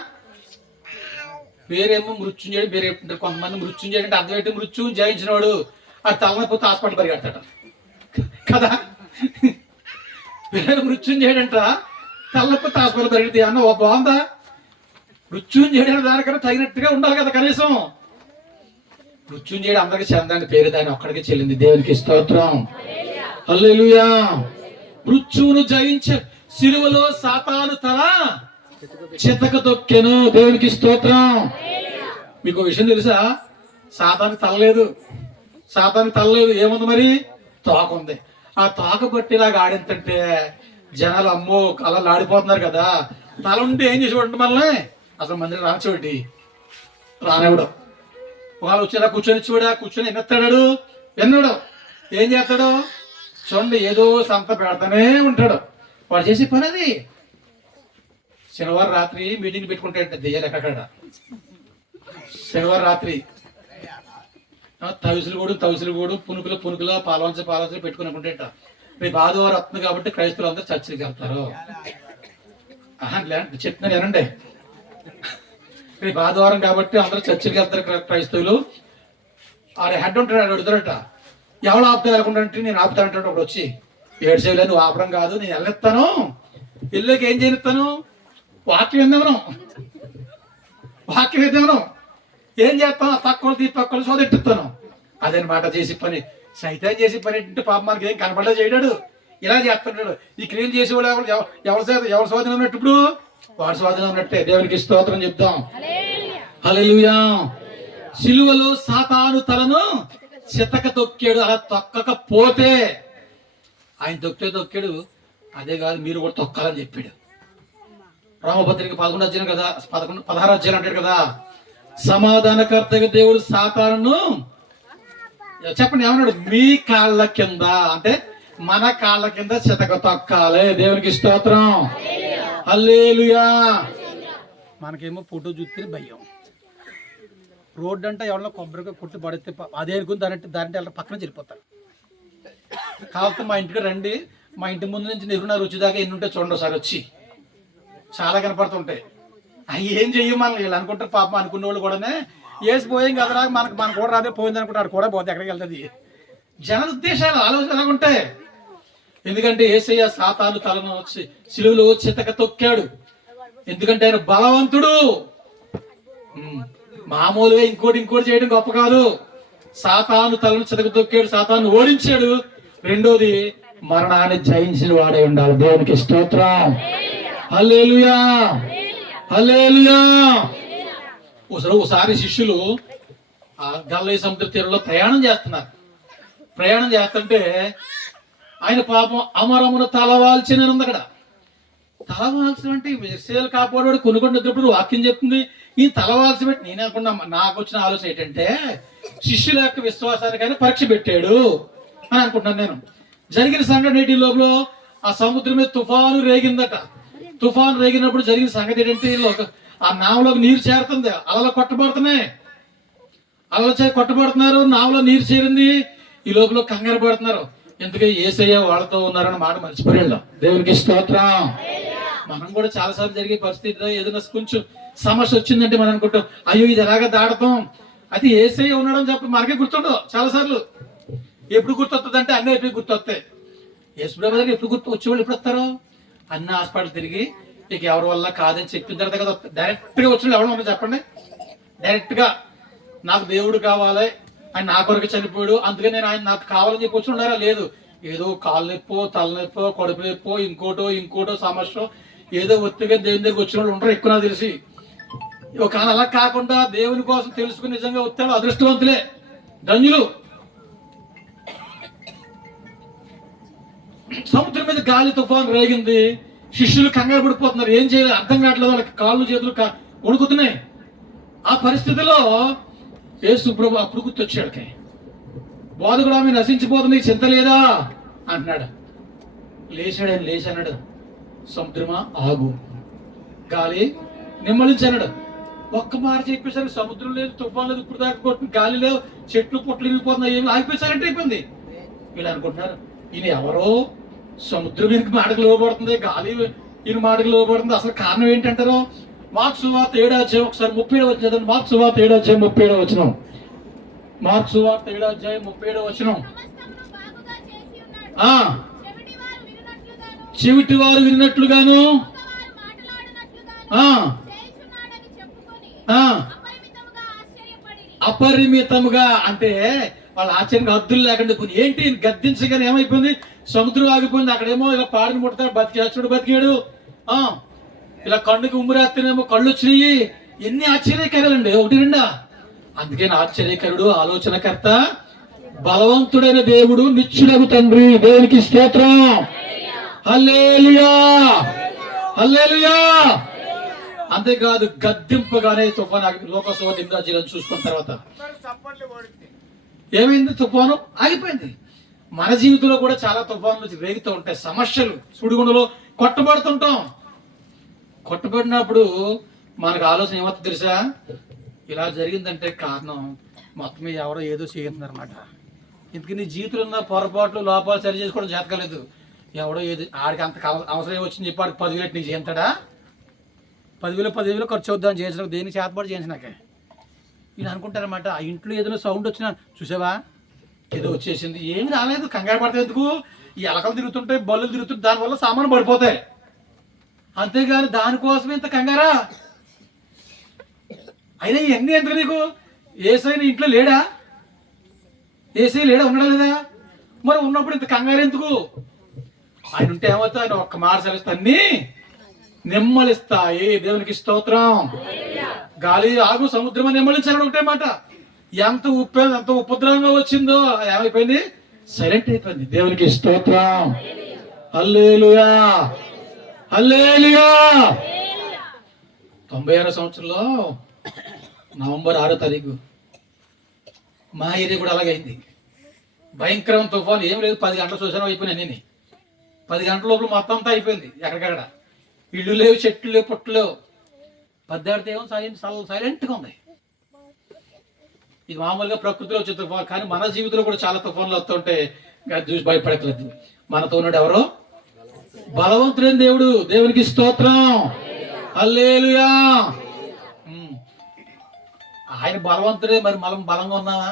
వేరేమో మృత్యుంజయుడు, వేరే కొంతమంది మృత్యుంజయుడు అంటే అర్థం ఏంటి? మృత్యుని జయించిన వాడు. అది తలనొప్పితే హాస్పిటల్ పరిగెడతాడు కదా. వేరే మృత్యుంజయుడంట తలనొప్పితే హాస్పిటల్ పరిగెడితే అన్న బాగుందా? మృత్యుంజయుడు దానికన్నా తగినట్టుగా ఉండాలి కదా కనీసం. మృత్యుంజయుడు అందరికీ చెందని పేరు దాని ఒక్కడికి చెల్లింది. దేవునికి స్తోత్రం. హల్లెలూయా. మృత్యువును జయించే సిలువలో సాతాను తల చితక తొక్కెను. దేవునికి స్తోత్రం. మీకు విషయం తెలుసా? సాతానికి తలలేదు, సాతానికి తలలేదు. ఏముంది మరి? తోక ఉంది. ఆ తోక బట్టిలాగా ఆడింతంటే జనాలు అమ్మో అలా ఆడిపోతున్నారు కదా. తల ఉంటే ఏం చేసి ఉంటే మనల్ని అసలు మందిరం రాచోటి రానివ్వడం. వాళ్ళు వచ్చేలా కూర్చొని ఎన్నెత్తాడు, ఎన్నడు ఏం చేస్తాడు చూడండి, ఏదో సంత పెడతానే ఉంటాడు. వాడు చేసే పని అది. శనివారం రాత్రి మీటింగ్ పెట్టుకుంటాడంట దెయ్యాలు ఎక్కడ. శనివారం రాత్రి తవిసులు కూడా పునుకుల పాలవంచలు పెట్టుకుని అనుకుంటేట. రేపు ఆదివారం వస్తుంది కాబట్టి క్రైస్తవులు అందరూ చర్చికి వెళ్తారు. చెప్తున్నాను ఏనండి, రేపు ఆదివారం కాబట్టి అందరూ చర్చికి వెళ్తారు క్రైస్తవులు. ఆడ హెడ్ ఉంటాడు, ఆడు అడుగుతాడట, ఎవరు ఆపుతా వెళ్ళకుండా అంటే నేను ఆపుతానంటాడు. ఒకడు వచ్చి, ఏడు సేవలే, నువ్వు ఆపడం కాదు, నేను వెళ్ళెత్తాను, ఇళ్ళకి ఏం చేయనిస్తాను, వాక్యం విందామను, ఏం చేస్తాను, పక్కలు సోదెట్టిస్తాను. అదనమాట చేసి పని. సైతం చేసి పని ఏంటంటే పాప మనకి ఏం కనపడలే చేయడాడు, ఇలా చేస్తున్నాడు. ఈ క్లీన్ చేసేవాడు ఎవరు స్వాధీనం ఉన్నట్టు? ఇప్పుడు వాడు స్వాధీనం ఉన్నట్టే. దేవునికి స్తోత్రం చెప్తాం. హల్లెలూయా. సిలువలో సాతాను తలను చితక తొక్కాడు. అలా తొక్కకపోతే ఆయన తొక్కాడు. అదే కాదు, మీరు కూడా తొక్కాలని చెప్పాడు. రామపత్రిక 11 అధ్యాయం కదా, 16 అధ్యాయం అంటాడు కదా, సమాధానకర్తగా దేవుడు సాతానును చెప్పండి ఏమన్నాడు, మీ కాళ్ళ కింద, అంటే మన కాళ్ళ కింద చితక తొక్కాలి. దేవునికి స్తోత్రం, హల్లెలూయా. మనకేమో ఫోటో చూస్తే భయం. రోడ్డు అంటే ఎవరన్నా కొబ్బరిగా కొట్టి పడితే అదే అనుకుని దాంట్లో వెళ్ళి పక్కన వెళ్ళిపోతారు. కాకపోతే మా ఇంటికి రండి, మా ఇంటి ముందు నుంచి నెహ్రూ రుచి దాకా ఎన్ని ఉంటే చూడండి ఒకసారి వచ్చి, చాలా కనపడుతుంటాయి. అవి ఏం చెయ్యం మనం వీళ్ళు అనుకుంటారు. పాపం అనుకునే వాళ్ళు కూడా వేసిపోయాం కదరా, మన కూడా రాదే పోయింది అనుకుంటారు, కూడా పోతే ఎక్కడికి వెళ్తుంది. జన ఉద్దేశాలు ఆలోచన ఎలాగుంటాయి. ఎందుకంటే యేసయ్య సాతాను తలను సిలువలో చితక తొక్కాడు. ఎందుకంటే ఆయన బలవంతుడు. మామూలుగా ఇంకోటి చేయడం గొప్ప కాదు. సాతాను తలను చితక తొక్కాడు, సాతాను ఓడించాడు. రెండోది మరణాన్ని జయించిన వాడే ఉండాలి. దేవునికి స్తోత్రం, హల్లెలూయా, హల్లెలూయా. ఒకసారి శిష్యులు గలిలయ సముద్ర తీరంలో ప్రయాణం చేస్తుంటే ఆయన పాపం అమరమును తలవాల్చిన ఉంది. అక్కడ తలవాల్సిన అంటే విషయాలు కాపాడు కొనుక్కొని నిద్రప్పుడు వాక్యం చెప్తుంది. ఈ తలవాల్సి పెట్టి నేను అనుకున్నా, నాకు వచ్చిన ఆలోచన ఏంటంటే శిష్యుల యొక్క విశ్వాసానికైనా పరీక్ష పెట్టాడు అని అనుకుంటున్నాను నేను. జరిగిన సంఘటన నేటి లోపల ఆ సముద్రం మీద తుఫాను రేగిందట. తుఫాను రేగినప్పుడు జరిగిన సంగతి ఏంటంటే ఆ నావలోకి నీరు చేరుతుంది, అలలు కొట్టబడుతున్నాయి, కొట్టబడుతున్నారు, నావలో నీరు చేరింది. ఈ లోపల కంగారు పడుతున్నారు. ఎందుకంటే యేసయ్య వాళ్ళతో ఉన్నారన్న మాట మర్చిపోయాం. దేవునికి స్తోత్రం. మనం కూడా చాలాసార్లు జరిగే పరిస్థితిలో ఏదైనా కొంచెం సమస్య వచ్చిందంటే మనం అనుకుంటాం, అయ్యో ఇది ఎలాగా దాడతాం, అయితే యేసయ్య ఉన్నాడని చెప్పి మనకే గుర్తుండవు. చాలాసార్లు ఎప్పుడు గుర్తొస్తుంది అంటే అన్నీ ఎప్పుడు గుర్తొస్తాయి. యేసుప్రభు దగ్గర ఎప్పుడు వచ్చేవాళ్ళు ఎప్పుడు వస్తారు? అన్ని హాస్పిటల్ తిరిగి ఇక ఎవరి వల్ల కాదని చెప్పిన తర్వాత కదా డైరెక్ట్ గా వచ్చిన ఎవరు ఉన్నారు చెప్పండి. డైరెక్ట్ గా నాకు దేవుడు కావాలి, ఆయన నా కొరకు చనిపోయాడు, అందుకే నేను ఆయన నాకు కావాలని చెప్పి వచ్చి ఉన్నారా? లేదు, ఏదో కాళ్ళు నొప్పో, తలనొప్పో, కడుపు నొప్పో, ఇంకోటో సమస్య ఏదో ఒత్తిగా దేవుని దగ్గర వచ్చిన వాళ్ళు ఉంటారు ఎక్కువ నాకు తెలిసి. ఒక అలా కాకుండా దేవుని కోసం తెలుసుకుని నిజంగా వస్తాడు అదృష్టవంతులే, ధన్యులు. సముద్రం మీద గాలి తుఫాను రేగింది. శిష్యులు కంగారు పడిపోతున్నారు, ఏం చేయాలి అర్థం కావట్లేదు, వాళ్ళకి కాళ్ళు చేతులు వణుకుతున్నాయి. ఆ పరిస్థితిలో యేసు ప్రభు అప్పుడు గుర్తొచ్చాడు. బోధకుడు ఆమె నశించిపోతుంది, చింత లేదా అంటున్నాడు. లేచాడు. సముద్రమా ఆగు, గాలి నిమ్మలించాడు. ఒక్క మాట చెప్పేసరికి సముద్రం లేదు, తుఫాన్ లేదు, ఇప్పుడు దాకా కొట్టిన గాలి లేవు, చెట్లు పొట్లు విరిగిపోతున్నాయి, ఏమి ఆగిపోయేసరికి అయిపోయింది. వీళ్ళు అనుకుంటున్నారు ఈయన ఎవరో, సముద్రం ఈయనకి మాటకు లోపడుతుంది, గాలి ఈయన మాటకు లోపడుతుంది, అసలు కారణం ఏంటంటారు? మార్కు సువార్త 7వ అధ్యాయం ఒకసారి 37వ వచనం. మార్కు సువార్త 7వ అధ్యాయం 37వ వచనం. మార్కు సువార్త 7వ అధ్యాయం 37వ వచనం. చెవిటి వారు విన్నట్లుగాను అపరిమితముగా, అంటే వాళ్ళ ఆశ్చర్యంగా హద్దులు లేకుండా ఏంటి గద్దించగానే ఏమైపోయింది, సముద్రం ఆగిపోయింది. అక్కడేమో ఇలా పాడిని ముడతాడు, బతికాడు. ఇలా కన్నుకి ఉమ్మురేస్తేనేమో కళ్ళు వచ్చినాయి. ఎన్ని ఆశ్చర్యకరాలండి, ఒకటి రెండా. అందుకని ఆశ్చర్యకరుడు, ఆలోచనకర్త, బలవంతుడైన దేవుడు, నిత్యుడగు తండ్రి. దేవునికి స్తోత్రం, హల్లెలూయా, హల్లెలూయా. అంతేకాదు గద్దింపగానే తుఫాను ఆగి. లోకసభ 8వ అధ్యాయం చూసుకున్న తర్వాత ఏమైంది? తుఫాను ఆగిపోయింది. మన జీవితంలో కూడా చాలా తుఫానులు రేగుతూ ఉంటాయి, సమస్యలు, సుడిగుండలో కొట్టబడుతుంటాం. కొట్టబడినప్పుడు మనకు ఆలోచన ఏమవుతుంది తెలుసా? ఇలా జరిగిందంటే కారణం మొత్తం ఎవరో ఏదో చేస్తున్నారు అన్నమాట. ఇందుకు నీ జీవితంలో ఉన్న పొరపాట్లు, లోపాలు సరి చేసుకోవడం చేతకలేదు. ఎవడో ఏది ఆడికి అంత అవసరం వచ్చింది చెప్పి ఆడికి 10,000 నీకు చేస్తాడా? 10,000 ఖర్చు అవుద్దామని చేసిన దేనికి చేతపాటు చేసినాకే నేను అనుకుంటారన్నమాట. ఆ ఇంట్లో ఏదైనా సౌండ్ వచ్చినా చూసావా, ఏదో వచ్చేసింది, ఏమి రాలేదు, కంగారు పడతాయి ఎందుకు? ఈ ఎలకలు తిరుగుతుంటాయి, బల్లులు తిరుగుతుంటాయి, దానివల్ల సామాను పడిపోతాయి. అంతేగాని దానికోసం ఇంత కంగారా? అయినా ఇవన్నీ ఎందుకు నీకు? ఏసైనా ఇంట్లో లేడా? ఏసై లేడా? ఉండడా లేదా? మరి ఉన్నప్పుడు ఇంత కంగారు ఎందుకు? ఆయన ఉంటే ఏమవుతా, ఆయన ఒక్క మాట సెలవుస్తా అన్ని నెమ్మలిస్తాయి. దేవునికి స్తోత్రం. గాలి ఆగు, సముద్రం నెమ్మలించాలని ఒకటే మాట. ఎంత ఉప్పు ఎంత ఉపద్రవంగా వచ్చిందో ఏమైపోయింది, సైలెంట్ అయిపోయింది. దేవునికి స్తోత్రం. హల్లెలూయా, హల్లెలూయా. 96 సంవత్సరంలో నవంబర్ 6వ తారీఖు మా ఏరియా కూడా అలాగైంది. భయంకరమైన తుఫాను, ఏం లేదు, 10 గంటల చూసాను అయిపోయినాయి. నేను 10 గంటల లోపల మొత్తం అంతా అయిపోయింది. ఎక్కడికక్కడ ఇళ్ళు లేవు, చెట్లు లేవు, పుట్లు లేవు. పద్దాడితే ఏమో సైలెంట్గా ఉంది. ఇది మామూలుగా ప్రకృతిలో వచ్చే తుఫాను, కానీ మన జీవితంలో కూడా చాలా తుఫాన్లు వస్తుంటే చూసి భయపడట్లేదు. మనతో ఉన్నాడు ఎవరో బలవంతుడైన దేవుడు. దేవునికి స్తోత్రం. హల్లెలూయా. ఆయన బలవంతుడే, మరి మనం బలంగా ఉన్నావా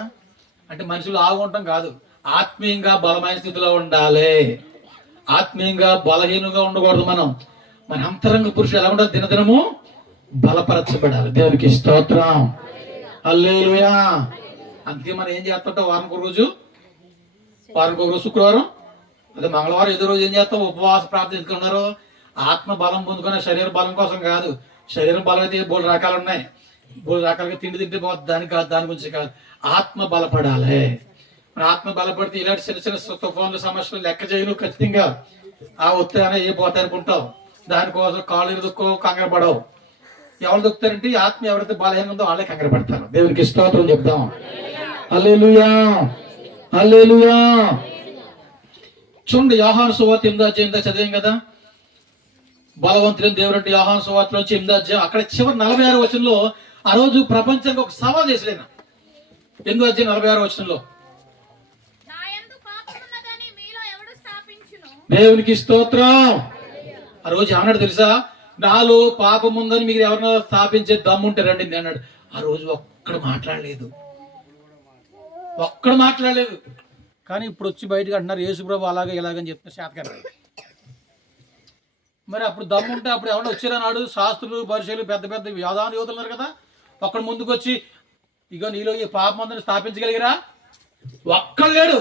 అంటే మనుషులు ఆగుంటాం కాదు, ఆత్మీయంగా బలమైన స్థితిలో ఉండాలి. ఆత్మీయంగా బలహీనంగా ఉండకూడదు. మన అంతరంగ పురుషుడు ఎలా ఉండాలి, దినదినము బలపరచబడాలి. దేవునికి స్తోత్రం. హల్లెలూయా. అందుకే మనం ఏం చేస్తుంటాం, వారానికి ఒక రోజు శుక్రవారం, అదే మంగళవారం ఏదో రోజు ఏం చేస్తాం, ఉపవాస ప్రార్థన ఎందుకున్నారు, ఆత్మ బలం పొందుకునే శరీర బలం కోసం కాదు. శరీరం బలం అయితే 3 రకాలు ఉన్నాయి, 3 రకాలుగా తిండి తింటే పోతుంది, దానికి కాదు, దాని గురించి కాదు. ఆత్మ బలపడాలి. మన ఆత్మ బలపడితే ఇలాంటి చిన్న చిన్న తుఫాన్లు సమస్యలు లెక్క చేయను. ఖచ్చితంగా ఆ ఒత్తిడి ఏ పోతాయి అనుకుంటావు, దానికోసం కాళ్ళు దుక్కో కంగారు పడవు. ఎవరు దొక్కుతారంటే ఆత్మ ఎవరైతే బలహీనంగా ఉందో వాళ్ళే కంగారు పడతారు. దేవునికి స్తోత్రం చెప్తాం. హల్లెలూయా, హల్లెలూయా. చూడండి, యోహాను సువార్త 8వ అధ్యాయం చదివాం కదా. బలవంతుడైన దేవుడు అంటే యోహాను సువార్త నుంచి 8వ అధ్యాయం, అక్కడ చివరి 46వ వచనంలో ఆ రోజు ప్రపంచానికి ఒక సవాల్ చేసలేన. 8వ అధ్యాయం 46వ వచనంలో దేవునికి స్తోత్రం. ఆ రోజు ఏమన్నాడు తెలుసా, నాలో పాపం ఉందని మీరు ఎవరన్నా స్థాపించే దమ్ముంటే రండి అన్నాడు. ఆ రోజు ఒక్కడు మాట్లాడలేదు. కానీ ఇప్పుడు వచ్చి బయటకు అంటున్నారు యేసుప్రభు అలాగే ఇలాగని చెప్తున్న శాతకర్ర. మరి అప్పుడు దమ్ముంటే అప్పుడు ఎవరైనా వచ్చారన్నాడు, శాస్త్రులు పరిచయులు పెద్ద పెద్ద యోధాను యోధులున్నారు కదా, ఒక్కడు ముందుకు వచ్చి ఇగో నీలో ఈ పాపం ఉందని స్థాపించగలిగిరా? ఒక్కడు లేడు.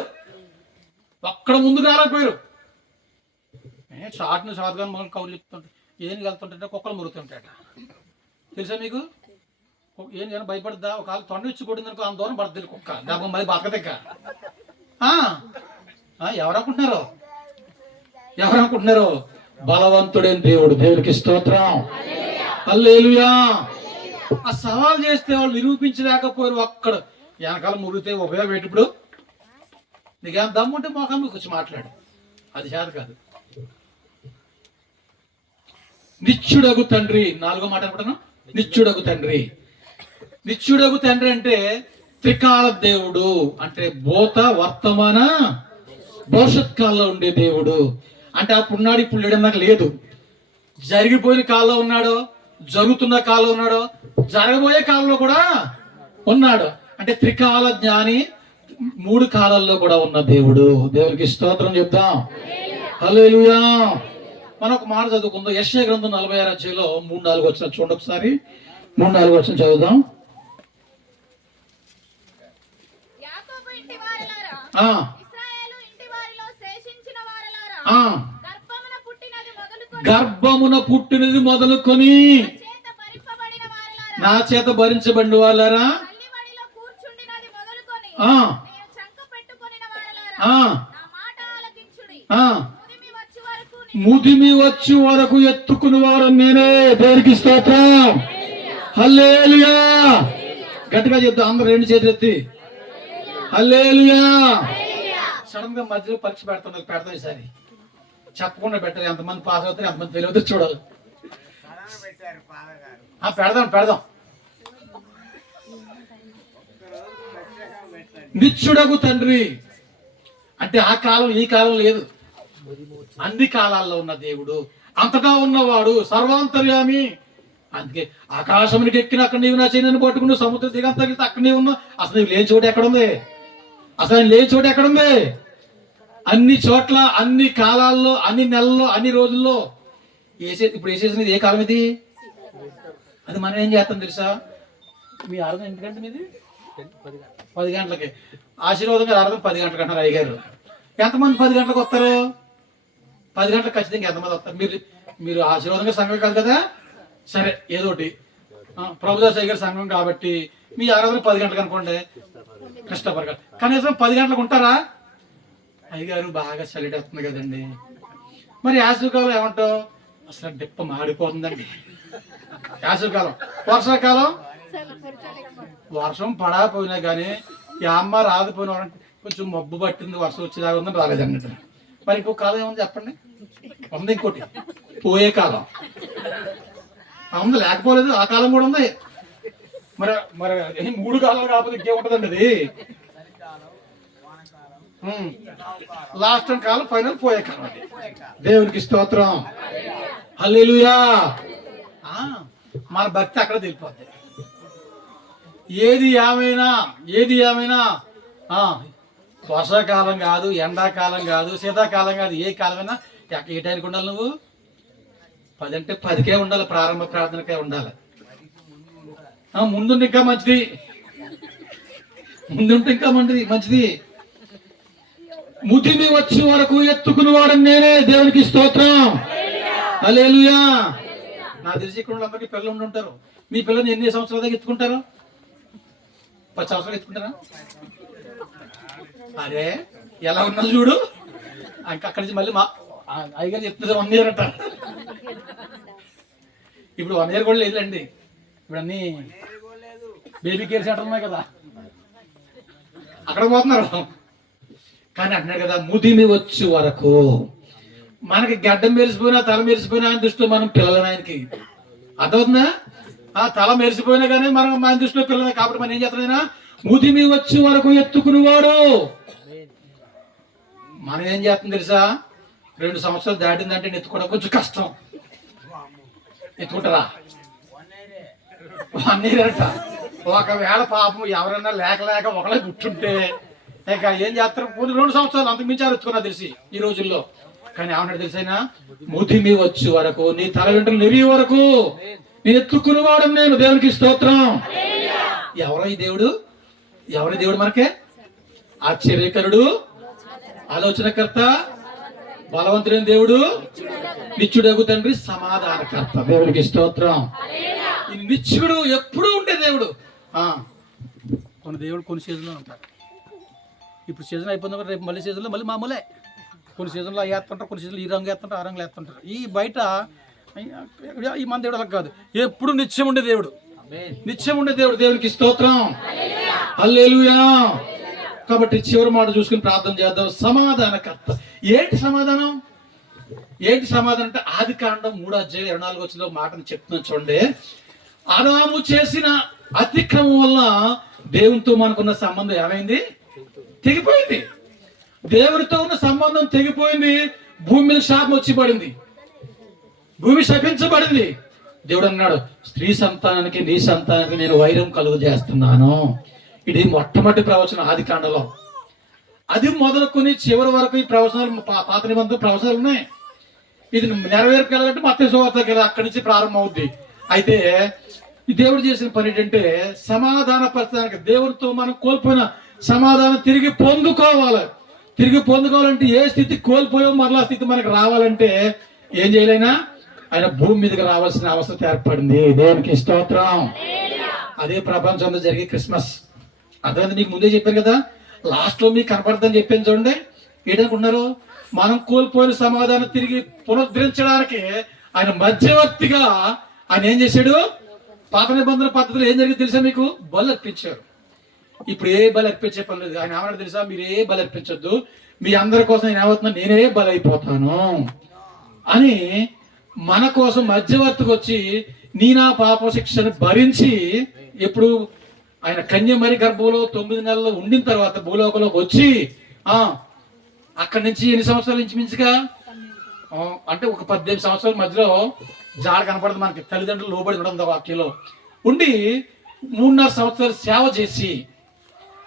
ఒక్కడ ముందుకు రాలేకపోయారు. షార్ట్ని షార్ట్గా మొదలు కౌలు చెప్తుంటే ఏం వెళ్తుంటే కుక్కలు మురుగుతుంటాట. తెలుసా మీకు? ఏం కానీ భయపడద్దా? ఒకవేళ తొండ ఇచ్చి కొట్టింది అనుకో, అంత దూరం పడుతుంది కుక్క, దాని మళ్ళీ బతకదక్క. ఎవరనుకుంటున్నారు? బలవంతుడైన దేవుడు. దేవుడికి స్తోత్రం. హల్లెలూయా. ఆ సవాల్ చేస్తే వాళ్ళు నిరూపించలేకపోయారు. ఒక్కడు వెనకాల మురిగితే ఉపయోగం ఏంటి? ఇప్పుడు నీకేం దమ్ముంటే మోకాం మీకు వచ్చి మాట్లాడు, అది చేత కాదు. నిత్యుడగు తండ్రి, 4వ మాట అనుకుంటున్నా. నిత్యుడగు తండ్రి. నిత్యుడగు తండ్రి అంటే త్రికాల దేవుడు, అంటే భూత వర్తమాన భవిష్యత్ కాలంలో ఉండే దేవుడు. అంటే అప్పుడున్నాడు, ఇప్పుడు లేడు నాకు లేదు. జరిగిపోయిన కాలంలో ఉన్నాడు, జరుగుతున్న కాలంలో ఉన్నాడు, జరగబోయే కాలంలో కూడా ఉన్నాడు. అంటే త్రికాల జ్ఞాని, 3 కాలాల్లో కూడా ఉన్న దేవుడు. దేవునికి స్తోత్రం చెప్తాం. హల్లెలూయా. మనం ఒక మాట చదువుకుందాం. యెషయా గ్రంథం 46వ అధ్యాయంలో 3-4 వచనం చూడండి ఒకసారి. 3-4 వచనం చదువుదాం. గర్భమున పుట్టినది మొదలుకొని నా చేత భరించబడిన వాళ్ళారా, ముదిమి వచ్చి వరకు ఎత్తుకుని వారు నేనే. దేవునికి స్తోత్రం. హల్లెలూయా. గట్టిగా చెప్తాం అందరూ, 2 చేతులు ఎత్తి హల్లెలూయా. సడన్ గా మధ్యలో పరీక్ష పెడతాం ఈసారి. చెప్పకుండా పెట్టారు. ఎంతమంది పాస్ అవుతారు, ఎంతమంది ఫెయిల్ అవుతారు చూడాలి. పెడదాం. నిత్యుడగు తండ్రి అంటే ఆ కాలం ఈ కాలం లేదు, అన్ని కాలాల్లో ఉన్న దేవుడు, అంతటా ఉన్నవాడు, సర్వాంతర్యామి. అందుకే ఆకాశమునికి ఎక్కిన అక్కడ నీవు నా చేయని పట్టుకుని, సముద్ర దిగంత తగిలితే అక్కడ నీవు ఉన్నావు. అసలు నీవు లేని చోటు ఎక్కడుంది? అన్ని చోట్ల, అన్ని కాలాల్లో, అన్ని నెలల్లో, అన్ని రోజుల్లో ఇప్పుడు వేసేసినది ఏ కాలం ఇది? అది మనం ఏం చేస్తాం తెలుసా? మీ అర్థం ఎందుకంటే మీది 10 గంటలకి ఆశీర్వాదం గారు అర్థం 10 గంటలకు అంటారు అయ్యగారు. ఎంతమంది 10 గంటలకు వస్తారు? 10 గంటలకు ఖచ్చితంగా ఎంతమంది వస్తారు? మీరు ఆశీర్వాదంగా సంఘం కాదు కదా, సరే ఏదో ఒకటి ప్రభుదాసయ్య గారి సంఘం కాబట్టి మీ ఆరాధన 10 గంటలకు అనుకోండి, కృష్ణపరగా కనీసం 10 గంటలకు ఉంటారా? అయ్యగారు బాగా చలిటి వస్తుంది కదండి, మరి యాసవికాలం ఏమంటావు? అసలు డిప్ప మాడిపోతుందండి యాసవికాలం. వర్షాకాలం వర్షం పడకపోయినా కానీ ఈ అమ్మ రాకపోయినారంటే కొంచెం మబ్బు పట్టింది, వర్షం వచ్చేదాకా ఉందని రాలేదండి. మరి ఇంకో కాలం ఏముంది చెప్పండి? ఉంది ఇంకోటి, పోయే కాలం ఉంది, లేకపోలేదు ఆ కాలం కూడా ఉంది. మరి మరి 3 కాలాలు కాకపోతే ఇంకేముంటదండి అది? లాస్ట్ కాలం, ఫైనల్ పోయే కాలం. దేవునికి స్తోత్రం, హల్లెలూయా. మన భక్తి అక్కడ తెలిపోద్ది. ఏది ఏమైనా వర్షాకాలం కాదు, ఎండాకాలం కాదు, శీతాకాలం కాదు, ఏ కాలమైనా ఏ టైంకి ఉండాలి? నువ్వు 10 అంటే 10కే ఉండాలి, ప్రారంభ ప్రార్థనకే ఉండాలి. ముందుంటే ఇంకా మంచిది, మంచిది. ముదిమి వచ్చే వరకు ఎత్తుకుని వాడని నేనే, దేవునికి స్తోత్రం, హల్లెలూయా. నాకు తెలిసి ఇక్కడ అందరికీ పిల్లలు ఉండుంటారు. మీ పిల్లల్ని ఎన్ని సంవత్సరాల దాకా ఎత్తుకుంటారు? 10 సంవత్సరాలు ఎత్తుకుంటారా? అరే ఎలా ఉన్నా చూడు, ఇంకా అక్కడి నుంచి మళ్ళీ మా అయ్యగారు చెప్తుంది 1 ఇయర్ అంట. ఇప్పుడు 1 ఇయర్ కూడా లేదండి, ఇప్పుడు అన్ని బేబీ కేర్ సెంటర్ ఉన్నాయి కదా, అక్కడ పోతున్నారు. కానీ అంటున్నాడు కదా, ముదిమి వచ్చే వరకు. మనకి గడ్డం మెరిసిపోయినా తల మెరిసిపోయినా ఆయన దృష్టిలో మనం పిల్లలని ఆయనకి అర్థవుతుందా? తల మెరిసిపోయినా కానీ మనం మన దృష్టిలో పిల్లలే. కాబట్టి మనం ఏం చేస్తున్నాయినా, ముదిమి వచ్చే వరకు ఎత్తుకునేవాడు. మనం ఏం చేస్తుంది తెలుసా? 2 సంవత్సరాలు దాటిందంటే ఎత్తుకోవడం కొంచెం కష్టం. ఎత్తుకుంటారా? 1 ఇయర్ అంట. ఒకవేళ పాపం ఎవరైనా లేక ఒకళ్ళే పుట్టుంటే ఇంకా ఏం చేస్తారు? 2 సంవత్సరాలు అంతకు మించారు ఎత్తుకున్నా తెలిసి ఈ రోజుల్లో. కానీ ఏమన్నాడు తెలుసైనా, ముదిమి వచ్చే వరకు, నీ తల వెంట్రులు నెరిగే వరకు నేను ఎత్తుకునేవాడు నేను, దేవునికి స్తోత్రం. ఎవరో ఈ దేవుడు? ఎవరి దేవుడు మనకే? ఆశ్చర్యకరుడు, ఆలోచనకర్త, బలవంతుడైన దేవుడు, నిత్యుడగు తండ్రి, సమాధానకర్త, దేవునికి స్తోత్రం. ఈ నిత్యుడు ఎప్పుడూ ఉండే దేవుడు. కొన్ని దేవుడు కొన్ని సీజన్లో ఉంటారు. ఇప్పుడు సీజన్ అయిపోయింది, రేపు మళ్ళీ సీజన్లో మళ్ళీ మామూలే. కొన్ని సీజన్లో వేస్తుంటారు, కొన్ని సీజన్లో ఈ రంగు వేస్తుంటారు, ఆ రంగులు వేస్తుంటారు. ఈ బయట ఈ మన దేవుడు అలా కాదు, ఎప్పుడు నిత్యం ఉండే దేవుడు, దేవునికి స్తోత్రం, హల్లెలూయా. కాబట్టి చివరి మాట చూసుకుని ప్రార్థన చేద్దాం. సమాధానకర్త. ఏంటి సమాధానం అంటే ఆదికాండం 3:24 మాటను చెప్తున్నాను చూడండి. ఆదాము చేసిన అతిక్రమం వల్ల దేవునితో మనకున్న సంబంధం ఏమైంది? తెగిపోయింది. దేవునితో ఉన్న సంబంధం తెగిపోయింది. భూమి మీద శాపం వచ్చి పడింది, భూమి శపించబడింది. దేవుడు అన్నాడు, స్త్రీ సంతానానికి నీ సంతానానికి నేను వైరం కలుగు చేస్తున్నాను. ఇది మొట్టమొదటి ప్రవచనం ఆదికాండలో. అది మొదలుకొని చివరి వరకు ఈ ప్రవచనాలు, పాత నిబంధన ప్రవచనాలు ఉన్నాయి. ఇది నెరవేర్కెళ్ళాలంటే మత్తయి సువార్తకి అక్కడి నుంచి ప్రారంభం అవుద్ది. అయితే ఈ దేవుడు చేసిన పని ఏంటంటే సమాధాన పరచడానికి, దేవుడితో మనం కోల్పోయిన సమాధానం తిరిగి పొందుకోవాలంటే ఏ స్థితి కోల్పోయో మరలా స్థితి మనకు రావాలంటే ఏం చేయలేనా? ఆయన భూమి మీదకి రావాల్సిన అవసరం ఏర్పడింది. దేవునికి స్తోత్రం. అదే ప్రపంచంలో జరిగే క్రిస్మస్. అర్థమైంది? మీకు ముందే చెప్పాను కదా, లాస్ట్ లో మీకు కనపడదని చెప్పాను చూడండి. ఏంటనుకుంటున్నారు? మనం కోల్పోయిన సమాధానం తిరిగి పునరుద్ధరించడానికి ఆయన మధ్యవర్తిగా ఆయన ఏం చేశాడు? పాత నిబంధన పద్ధతిలో ఏం జరిగింది తెలుసా మీకు? బలి అర్పించారు. ఇప్పుడు ఏ బలి అర్పించే పని లేదు. ఆయన ఏమన్నా తెలుసా? మీరు ఏ బలి అర్పించొద్దు, మీ అందరి కోసం నేను ఏమవుతున్నా, నేనే బలి అయిపోతాను అని మన కోసం మధ్యవర్తికి వచ్చి నీ నా పాప శిక్షను భరించి, ఎప్పుడు ఆయన కన్యమరి గర్భంలో 9 నెలలు ఉండిన తర్వాత భూలోకంలోకి వచ్చి అక్కడి నుంచి ఎన్ని సంవత్సరాల నుంచి మించుగా అంటే ఒక 18 సంవత్సరాల మధ్యలో జాడ కనపడదు మనకి. తల్లిదండ్రులు లోబడి ఉండడం వాక్యంలో ఉండి 3.5 సంవత్సరాలు సేవ చేసి,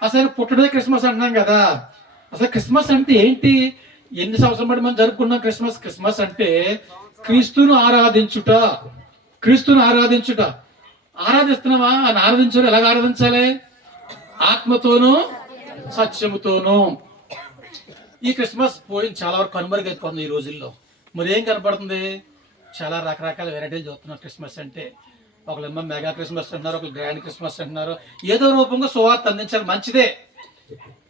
అసలు పుట్టడే క్రిస్మస్ అంటున్నాం కదా. అసలు క్రిస్మస్ అంటే ఏంటి? ఎన్ని సంవత్సరం బట్టి మనం జరుపుకున్నాం క్రిస్మస్ అంటే క్రీస్తును ఆరాధించుట. ఆరాధిస్తున్నావా? అని ఆరాధించాలి. ఎలాగ ఆరాధించాలి? ఆత్మతోనూ సత్యముతోనూ. ఈ క్రిస్మస్ పోయిన చాలా వరకు కనుమరుగైపోతుంది ఈ రోజుల్లో. మరి ఏం కనపడుతుంది? చాలా రకరకాల వెరైటీలు చూస్తున్నాం క్రిస్మస్ అంటే. ఒకళ్ళేమో మెగా క్రిస్మస్ అంటున్నారు, ఒకళ్ళు గ్రాండ్ క్రిస్మస్ అంటున్నారు. ఏదో రూపంగా సువార్త అందించాలి, మంచిదే.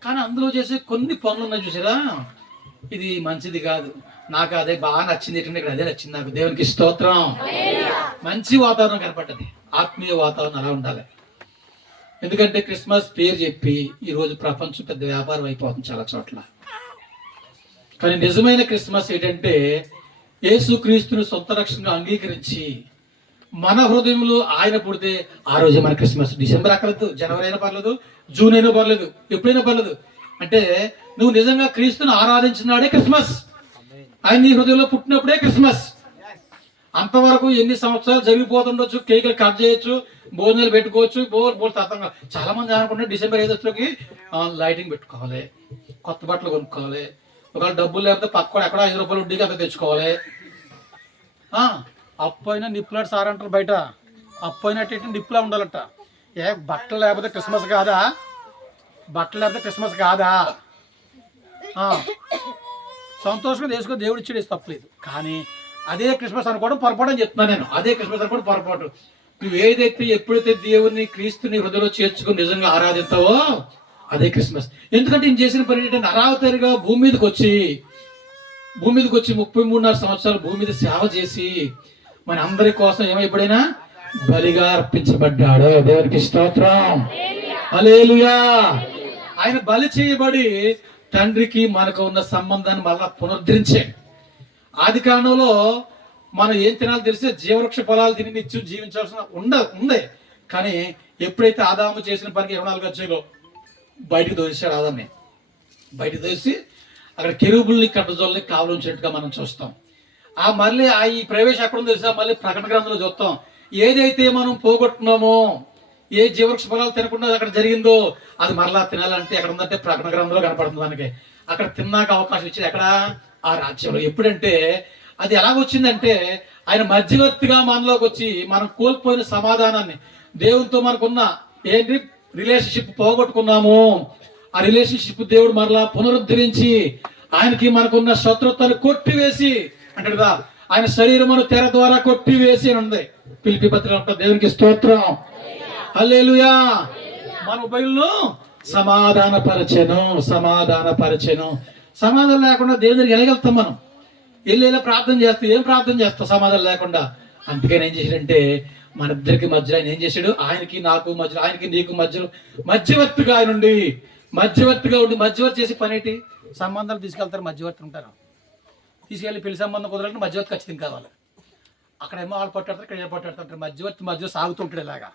కానీ అందులో చేసే కొన్ని పనులు ఉన్నాయి చూసారా, ఇది మంచిది కాదు. నాకు అదే బాగా నచ్చింది. ఏంటంటే ఇక్కడ అదే నచ్చింది నాకు. దేవునికి స్తోత్రం. మంచి వాతావరణం కనపడ్డది, ఆత్మీయ వాతావరణం అలా ఉండాలి. ఎందుకంటే క్రిస్మస్ పేరు చెప్పి ఈరోజు ప్రపంచం పెద్ద వ్యాపారం అయిపోతుంది చాలా చోట్ల. కానీ నిజమైన క్రిస్మస్ ఏంటంటే యేసుక్రీస్తుని సొంత రక్షణగా అంగీకరించి మన హృదయంలో ఆయన పుడితే ఆ రోజే మన క్రిస్మస్. డిసెంబర్ అక్కర్లేదు, జనవరి అయినా పర్లేదు, జూన్ అయినా పర్లేదు, ఎప్పుడైనా పర్లేదు. అంటే నువ్వు నిజంగా క్రీస్తుని ఆరాధించినాడే క్రిస్మస్. ఆయన నీ హృదయంలో పుట్టినప్పుడే క్రిస్మస్. అంతవరకు ఎన్ని సంవత్సరాలు జరిగిపోతుండొచ్చు, కేకులు కట్ చేయొచ్చు, భోజనాలు పెట్టుకోవచ్చు, తత్వంగా చాలా మంది అనుకుంటే డిసెంబర్ 5 లైటింగ్ పెట్టుకోవాలి, కొత్త బట్టలు కొనుక్కోవాలి, ఒకవేళ డబ్బులు లేకపోతే పక్క ఎక్కడ 5 రూపాయలు వడ్డీకి అంత తెచ్చుకోవాలి. అప్పు అయినా నిప్పులాంటి సార్ అంటారు బయట, అప్పు అయినట్టు నిప్పులా ఉండాలట. బట్టలు లేకపోతే క్రిస్మస్ కాదా? బట్టలు లేకపోతే క్రిస్మస్ కాదా? సంతోషంగా వేసుకో, దేవుడు ఇచ్చేది తప్పలేదు. కానీ అదే క్రిస్మస్ అనుకోవడం పొరపాటు అని చెప్తున్నాను నేను. అదే క్రిస్మస్ అనుకోవడం పొరపాటు. నువ్వు ఏదైతే ఎప్పుడైతే దేవుని క్రీస్తుని హృదయంలో చేర్చుకుని నిజంగా ఆరాధిస్తావో అదే క్రిస్మస్. ఎందుకంటే నేను చేసిన పని ఏంటంటే అరావతారిగా భూమి మీదకి వచ్చి 33.5 సంవత్సరాలు భూమి మీద సేవ చేసి మన అందరి కోసం ఏమైపోయినా బలిగా అర్పించబడ్డాడు. దేవునికి స్తోత్రం. హల్లెలూయా. ఆయన బలి చేయబడి తండ్రికి మనకు ఉన్న సంబంధాన్ని మళ్ళా పునరుద్ధరించాడు. ఆది కాలంలో మనం ఏం తినాలో తెలిసే జీవవృక్ష ఫలాలు తిని నిత్యం జీవించాల్సిన ఉంది. కానీ ఎప్పుడైతే ఆదాము చేసిన పనికి 24 అధ్యాయంలో బయటకు దోశాడు, ఆదాన్ని బయటకు దోసి అక్కడ కెరూబుల్ని కట్టజోల్ని కావలి ఉంచినట్టుగా మనం చూస్తాం. మళ్ళీ ఈ ప్రవేశం ఎక్కడ ఉందో తెలుసా, మళ్ళీ ప్రకటన గ్రంథంలో చూస్తాం. ఏదైతే మనం పోగొట్టున్నామో, ఏ జీవవృక్ష ఫలాలు తినకుండా అక్కడ జరిగిందో అది మరలా తినాలంటే ఎక్కడ ఉందంటే ప్రకటన గ్రంథంలో కనపడుతుంది మనకి. అక్కడ తిన్నాక అవకాశం ఇచ్చింది ఎక్కడ? ఆ రాజ్యంలో. ఎప్పుడంటే అది ఎలాగొచ్చిందంటే ఆయన మధ్యవర్తిగా మనలోకి వచ్చి మనం కోల్పోయిన సమాధానాన్ని, దేవునితో మనకున్న ఏంటి రిలేషన్షిప్ పోగొట్టుకున్నాము, ఆ రిలేషన్షిప్ దేవుడు మరలా పునరుద్ధరించి ఆయనకి మనకున్న శత్రుత్వాన్ని కొట్టివేసి అంటే కదా, ఆయన శరీరమును తెర ద్వారా కొట్టివేసి అని ఉంది ఫిలిప్పీ పత్రికలో. దేవునికి స్తోత్రం. హల్లెలూయా. మన ఉభయులను సమాధానపరచెను. సమాధానం లేకుండా దేవుని దగ్గరికి వెళ్ళగలుగుతాం మనం? వెళ్ళేలా ప్రార్థన చేస్తాం. ఏం ప్రార్థన చేస్తాం సమాధానం లేకుండా? అందుకని ఏం చేశాడంటే మన ఇద్దరికి మధ్యలో ఆయన ఏం చేశాడు, ఆయనకి నాకు మధ్యలో, ఆయనకి నీకు మధ్యలో మధ్యవర్తిగా ఆయన ఉండి మధ్యవర్తి చేసి పని ఏంటి? సంబంధాలు తీసుకెళ్తారు, మధ్యవర్తి ఉంటారు. తీసుకెళ్ళి పెళ్లి సంబంధం కుదరాలంటే మధ్యవర్తి ఖచ్చితంగా కావాలి. అక్కడేమో వాళ్ళు పట్టాడతారు, ఇక్కడ ఏమో పట్టాడతారు. మధ్యవర్తి మధ్యలో సాగుతుంటాడు ఇలాగా.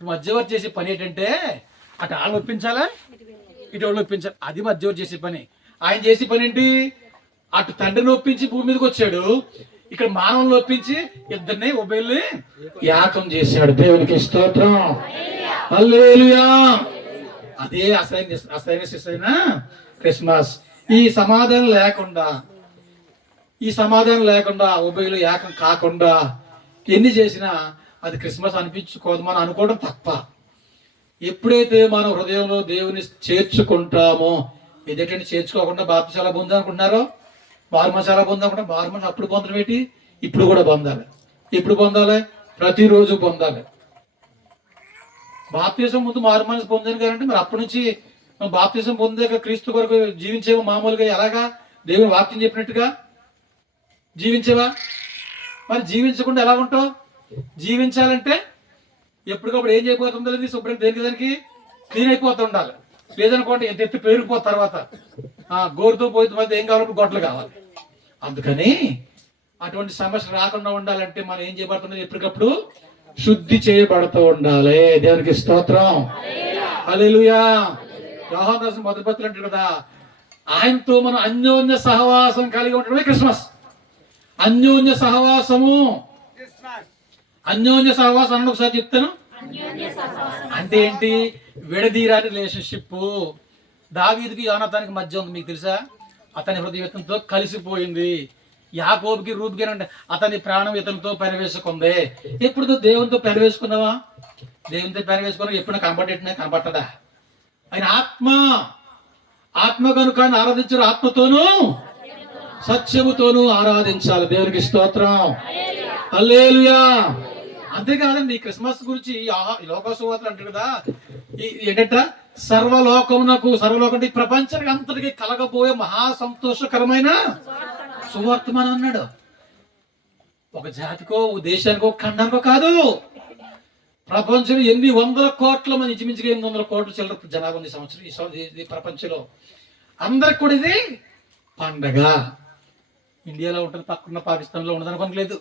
మధ్యవర్తి చేసే పని ఏంటంటే అటు వాళ్ళు ఒప్పించాలా, ఇటు వాళ్ళు ఒప్పించాలి. అది మధ్యవర్తి చేసే పని. ఆయన చేసే పని ఏంటి? అటు తండ్రిని ఒప్పించి భూమి మీదకి వచ్చాడు, ఇక్కడ మానవులను ఒప్పించి ఇద్దరిని ఉభయుల్ని యాగం చేశాడు. దేవునికి స్తోత్రం. హల్లెలూయా. అదే అసలైన క్రిస్మస్. ఈ సమాధానం లేకుండా ఉభయులు ఏకం కాకుండా ఎన్ని చేసినా అది క్రిస్మస్ అనిపించుకోదు. మనం అనుకోవడం తప్ప. ఎప్పుడైతే మనం హృదయంలో దేవుని చేర్చుకుంటామో, ఏదైతే చేర్చుకోకుండా బాప్తిసాల పొందాలి అనుకుంటున్నారో, మారుమసాల పొందాలనుకుంటే మారుమస అప్పుడు పొందడం ఏంటి? ఇప్పుడు కూడా పొందాలి. ఎప్పుడు పొందాలి? ప్రతిరోజు పొందాలి. బాప్తిసం ముందు మారుమనసు పొందాను కదంటే మరి అప్పటి నుంచి బాప్తిసం పొందాక క్రీస్తు కొరకు జీవించేవా? మామూలుగా ఎలాగా దేవుని వాక్యం చెప్పినట్టుగా జీవించేవా? మరి జీవించకుండా ఎలా ఉంటావు? జీవించాలంటే ఎప్పటికప్పుడు ఏం చేయబోతుందో లేదు, శుభ్రం దానికి క్లీన్ అయిపోతూ ఉండాలి. లేదనుకోండి ఎంత ఎత్తు పేరుకుపో తర్వాత గోరుతో పోయిన మధ్య ఏం కావాలి? గొడ్డలు కావాలి. అందుకని అటువంటి సమస్య రాకుండా ఉండాలంటే మనం ఏం చేయబడుతున్నది? ఎప్పటికప్పుడు శుద్ధి చేయబడుతూ ఉండాలి. దేవునికి స్తోత్రం. హల్లెలూయా. యోహాను రాసిన మొదటి పత్రిక అంటాడు కదా, ఆయనతో మనం అన్యోన్య సహవాసం కలిగి ఉండడమే క్రిస్మస్. అన్యోన్య సహవాసం అన్న ఒకసారి చెప్తాను. అంటే ఏంటి? విడదీరాని రిలేషన్షిప్. దావీదుకి యోనాతానికి మధ్య ఉంది, మీకు తెలుసా? అతని హృదయంతో కలిసిపోయింది. యాకోబుకి రూపుకి అంటే అతని ప్రాణం ఇతనితో పెనవేసుకుంది. ఎప్పుడు దేవునితో పెనవేసుకున్నావా? దేవునితో పెనవేసుకున్నా ఎప్పుడు కనబట్టడా? ఆయన ఆత్మ కనుక ఆరాధించారు. ఆత్మతోనూ సత్యముతోనూ ఆరాధించాలి. దేవునికి స్తోత్రం. హల్లెలూయా. అంతేకాదండి ఈ క్రిస్మస్ గురించి ఈ లోక సువార్తలు అంటారు కదా, ఏంటంట సర్వలోకం ఈ ప్రపంచానికి అంతటికి కలగబోయే మహా సంతోషకరమైన సువార్తమానం అన్నాడు. ఒక జాతికో, ఒక దేశానికో, ఖండానికో కాదు, ప్రపంచంలో 800 కోట్ల మంది, ఇంచుమించుగా 800 కోట్ల చిల్లర జనాభా ఉంది సంవత్సరం ఈ ప్రపంచంలో. అందరికి కూడా ఇది పండగ. ఇండియాలో ఉంటుంది, పక్కన పాకిస్తాన్లో ఉండదు అనుకోలేదు.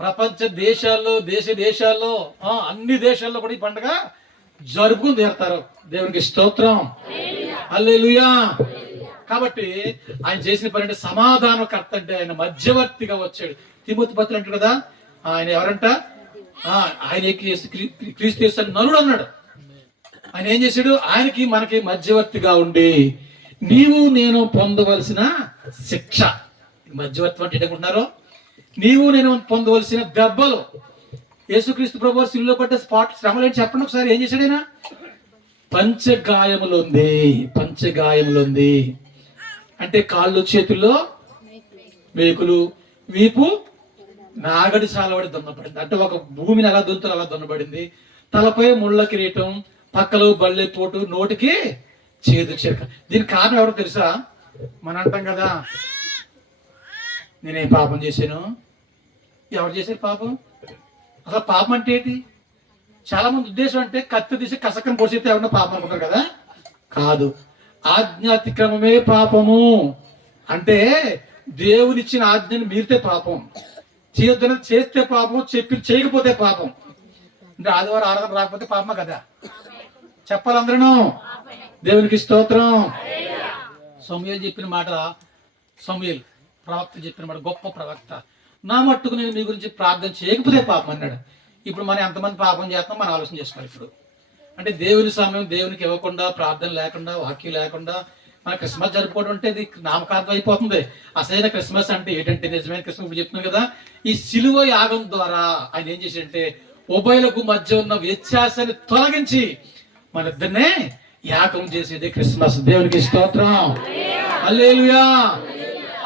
ప్రపంచ దేశాల్లో దేశాల్లో అన్ని దేశాల్లో కూడా ఈ పండుగ జరుపుకుని తీరుతారు. దేవునికి స్తోత్రం, హల్లెలూయా. కాబట్టి ఆయన చేసిన పని అంటే సమాధానకర్త, అంటే ఆయన మధ్యవర్తిగా వచ్చాడు. తిమోతి పత్రిక అంటాడు కదా, ఆయన ఎవరంట, ఆయనకి క్రీస్తు నరుడు అన్నాడు. ఆయన ఏం చేశాడు, ఆయనకి మనకి మధ్యవర్తిగా ఉండి నీవు నేను పొందవలసిన శిక్ష. మధ్యవర్తి అంటే ఏంటనుకుంటున్నారో, నీవు నేను పొందవలసిన దెబ్బలు, యేసుక్రీస్తు ప్రభువు శిలువలో పడ్డ శ్రమలు ఏంటి చెప్పండి ఒకసారి. ఏం చేశాడు ఆయన? పంచగాయములుంది అంటే కాళ్ళు చేతుల్లో మేకులు, వీపు నాగడి సాలబడి దున్నపడింది. అంటే ఒక భూమిని అలా దున్నుతారు అలా దున్నబడింది. తలపై ముళ్ళ కిరీటం, పక్కలో బల్లెపోటు, నోటికి చేదు చిరక. దీనికి కారణం ఎవరో తెలుసా? మనం అంటాం కదా, నేనేం పాపం చేశాను. ఎవరు చేశారు పాపం? అసలు పాపం అంటే ఏంటి? చాలా మంది ఉద్దేశం అంటే కత్తి తీసి కసకం పొడిచితే ఎవరన్నా పాపం అనుకుంటారు కదా. కాదు, ఆజ్ఞాతిక్రమమే పాపము. అంటే దేవునిచ్చిన ఆజ్ఞను మీరితే పాపం, చేయొద్దని చేస్తే పాపం, చేయకపోతే పాపం. అంటే ఆదివారం ఆరాధన రాకపోతే పాపమా కదా? చెప్పాలందరూ. దేవునికి స్తోత్రం. సమూయేలు చెప్పిన మాట, సమూయేలు ప్రవక్త చెప్పిన మాట, గొప్ప ప్రవక్త. నా మట్టుకు నేను మీ గురించి ప్రార్థన చేయకపోతే పాపం అన్నాడు. ఇప్పుడు మనం ఎంతమంది పాపం చేస్తాం మనం ఆలోచన చేసుకోవాలి. ఇప్పుడు అంటే దేవుని సమయం దేవునికి ఇవ్వకుండా, ప్రార్థన లేకుండా, వాక్యం లేకుండా మన క్రిస్మస్ జరుపుకోవడం అంటే ఇది నామకార్థం అయిపోతుంది. అసలైన క్రిస్మస్ అంటే ఏంటంటే, నిజమైన క్రిస్మస్ ఇప్పుడు చెప్తున్నాం కదా, ఈ సిలువ యాగం ద్వారా ఆయన ఏం చేశాడంటే ఉభయులకు మధ్య ఉన్న వ్యత్యాసాన్ని తొలగించి మన ఇద్దరినే యాగం చేసేది క్రిస్మస్. దేవునికి స్తోత్రం, హల్లెలూయా.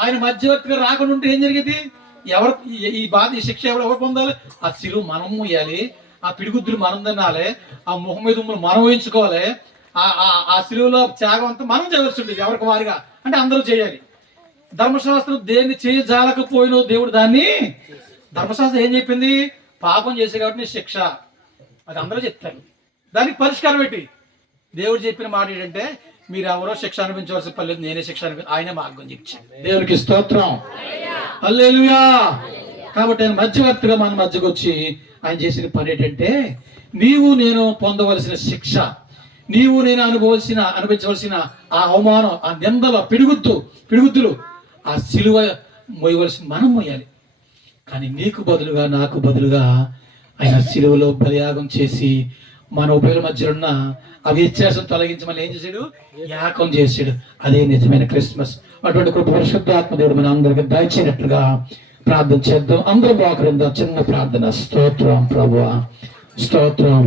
ఆయన మధ్యవర్తిగా రాకుండా ఉంటే ఏం జరిగేది? ఎవరు ఈ బాధ, ఈ శిక్ష ఎవరు పొందాలి? ఆ సిలువ మనం మోయాలి, ఆ పిడిగుద్దులు మనం తినాలి, ఆ ముఖం మీద మనం వేయించుకోవాలి, ఆ సిలువలో త్యాగం అంతా మనం చేయవలసి ఉండేది ఎవరికి వారిగా, అంటే అందరూ చేయాలి. ధర్మశాస్త్రం దేన్ని చేయజాలకపోయినో దేవుడు దాన్ని, ధర్మశాస్త్రం ఏం చెప్పింది? పాపం చేసే కాబట్టి శిక్ష, అది అందరూ చెప్తారు. దానికి పరిష్కారం ఏంటి? దేవుడు చెప్పిన మాట ఏంటంటే, మీరు ఎవరో శిక్ష అనిపించవలసిన పర్లేదు, నేనే శిక్ష ఆయనే మార్గం చెప్పాను. దేవునికి స్తోత్రం, హల్లెలూయా. కాబట్టి ఆయన మధ్యవర్తిగా మన మధ్యకు వచ్చి ఆయన చేసిన పని ఏంటంటే, నీవు నేను పొందవలసిన శిక్ష, నీవు నేను అనుభవించవలసిన ఆ అవమానం, ఆ నిందల పిడిగుద్దులు, ఆ సిలువ మోయవలసిన మనం మోయాలి. కానీ నీకు బదులుగా, నాకు బదులుగా ఆయన సిలువలో బలియాగం చేసి మన ఉభయుల మధ్య ఉన్న ఆ వ్యత్యాసం తొలగించి మళ్ళీ ఏం చేశాడు? యాగం చేశాడు. అదే నిజమైన క్రిస్మస్. అటువంటి కృప పరిశుద్ధాత్మ దేవుడు మన అందరికి దయచేయనట్లుగా ప్రార్థన చేద్దాం. అందరూ బాగుందా? చిన్న ప్రార్థన. స్తోత్రం ప్రభువా, స్తోత్రం.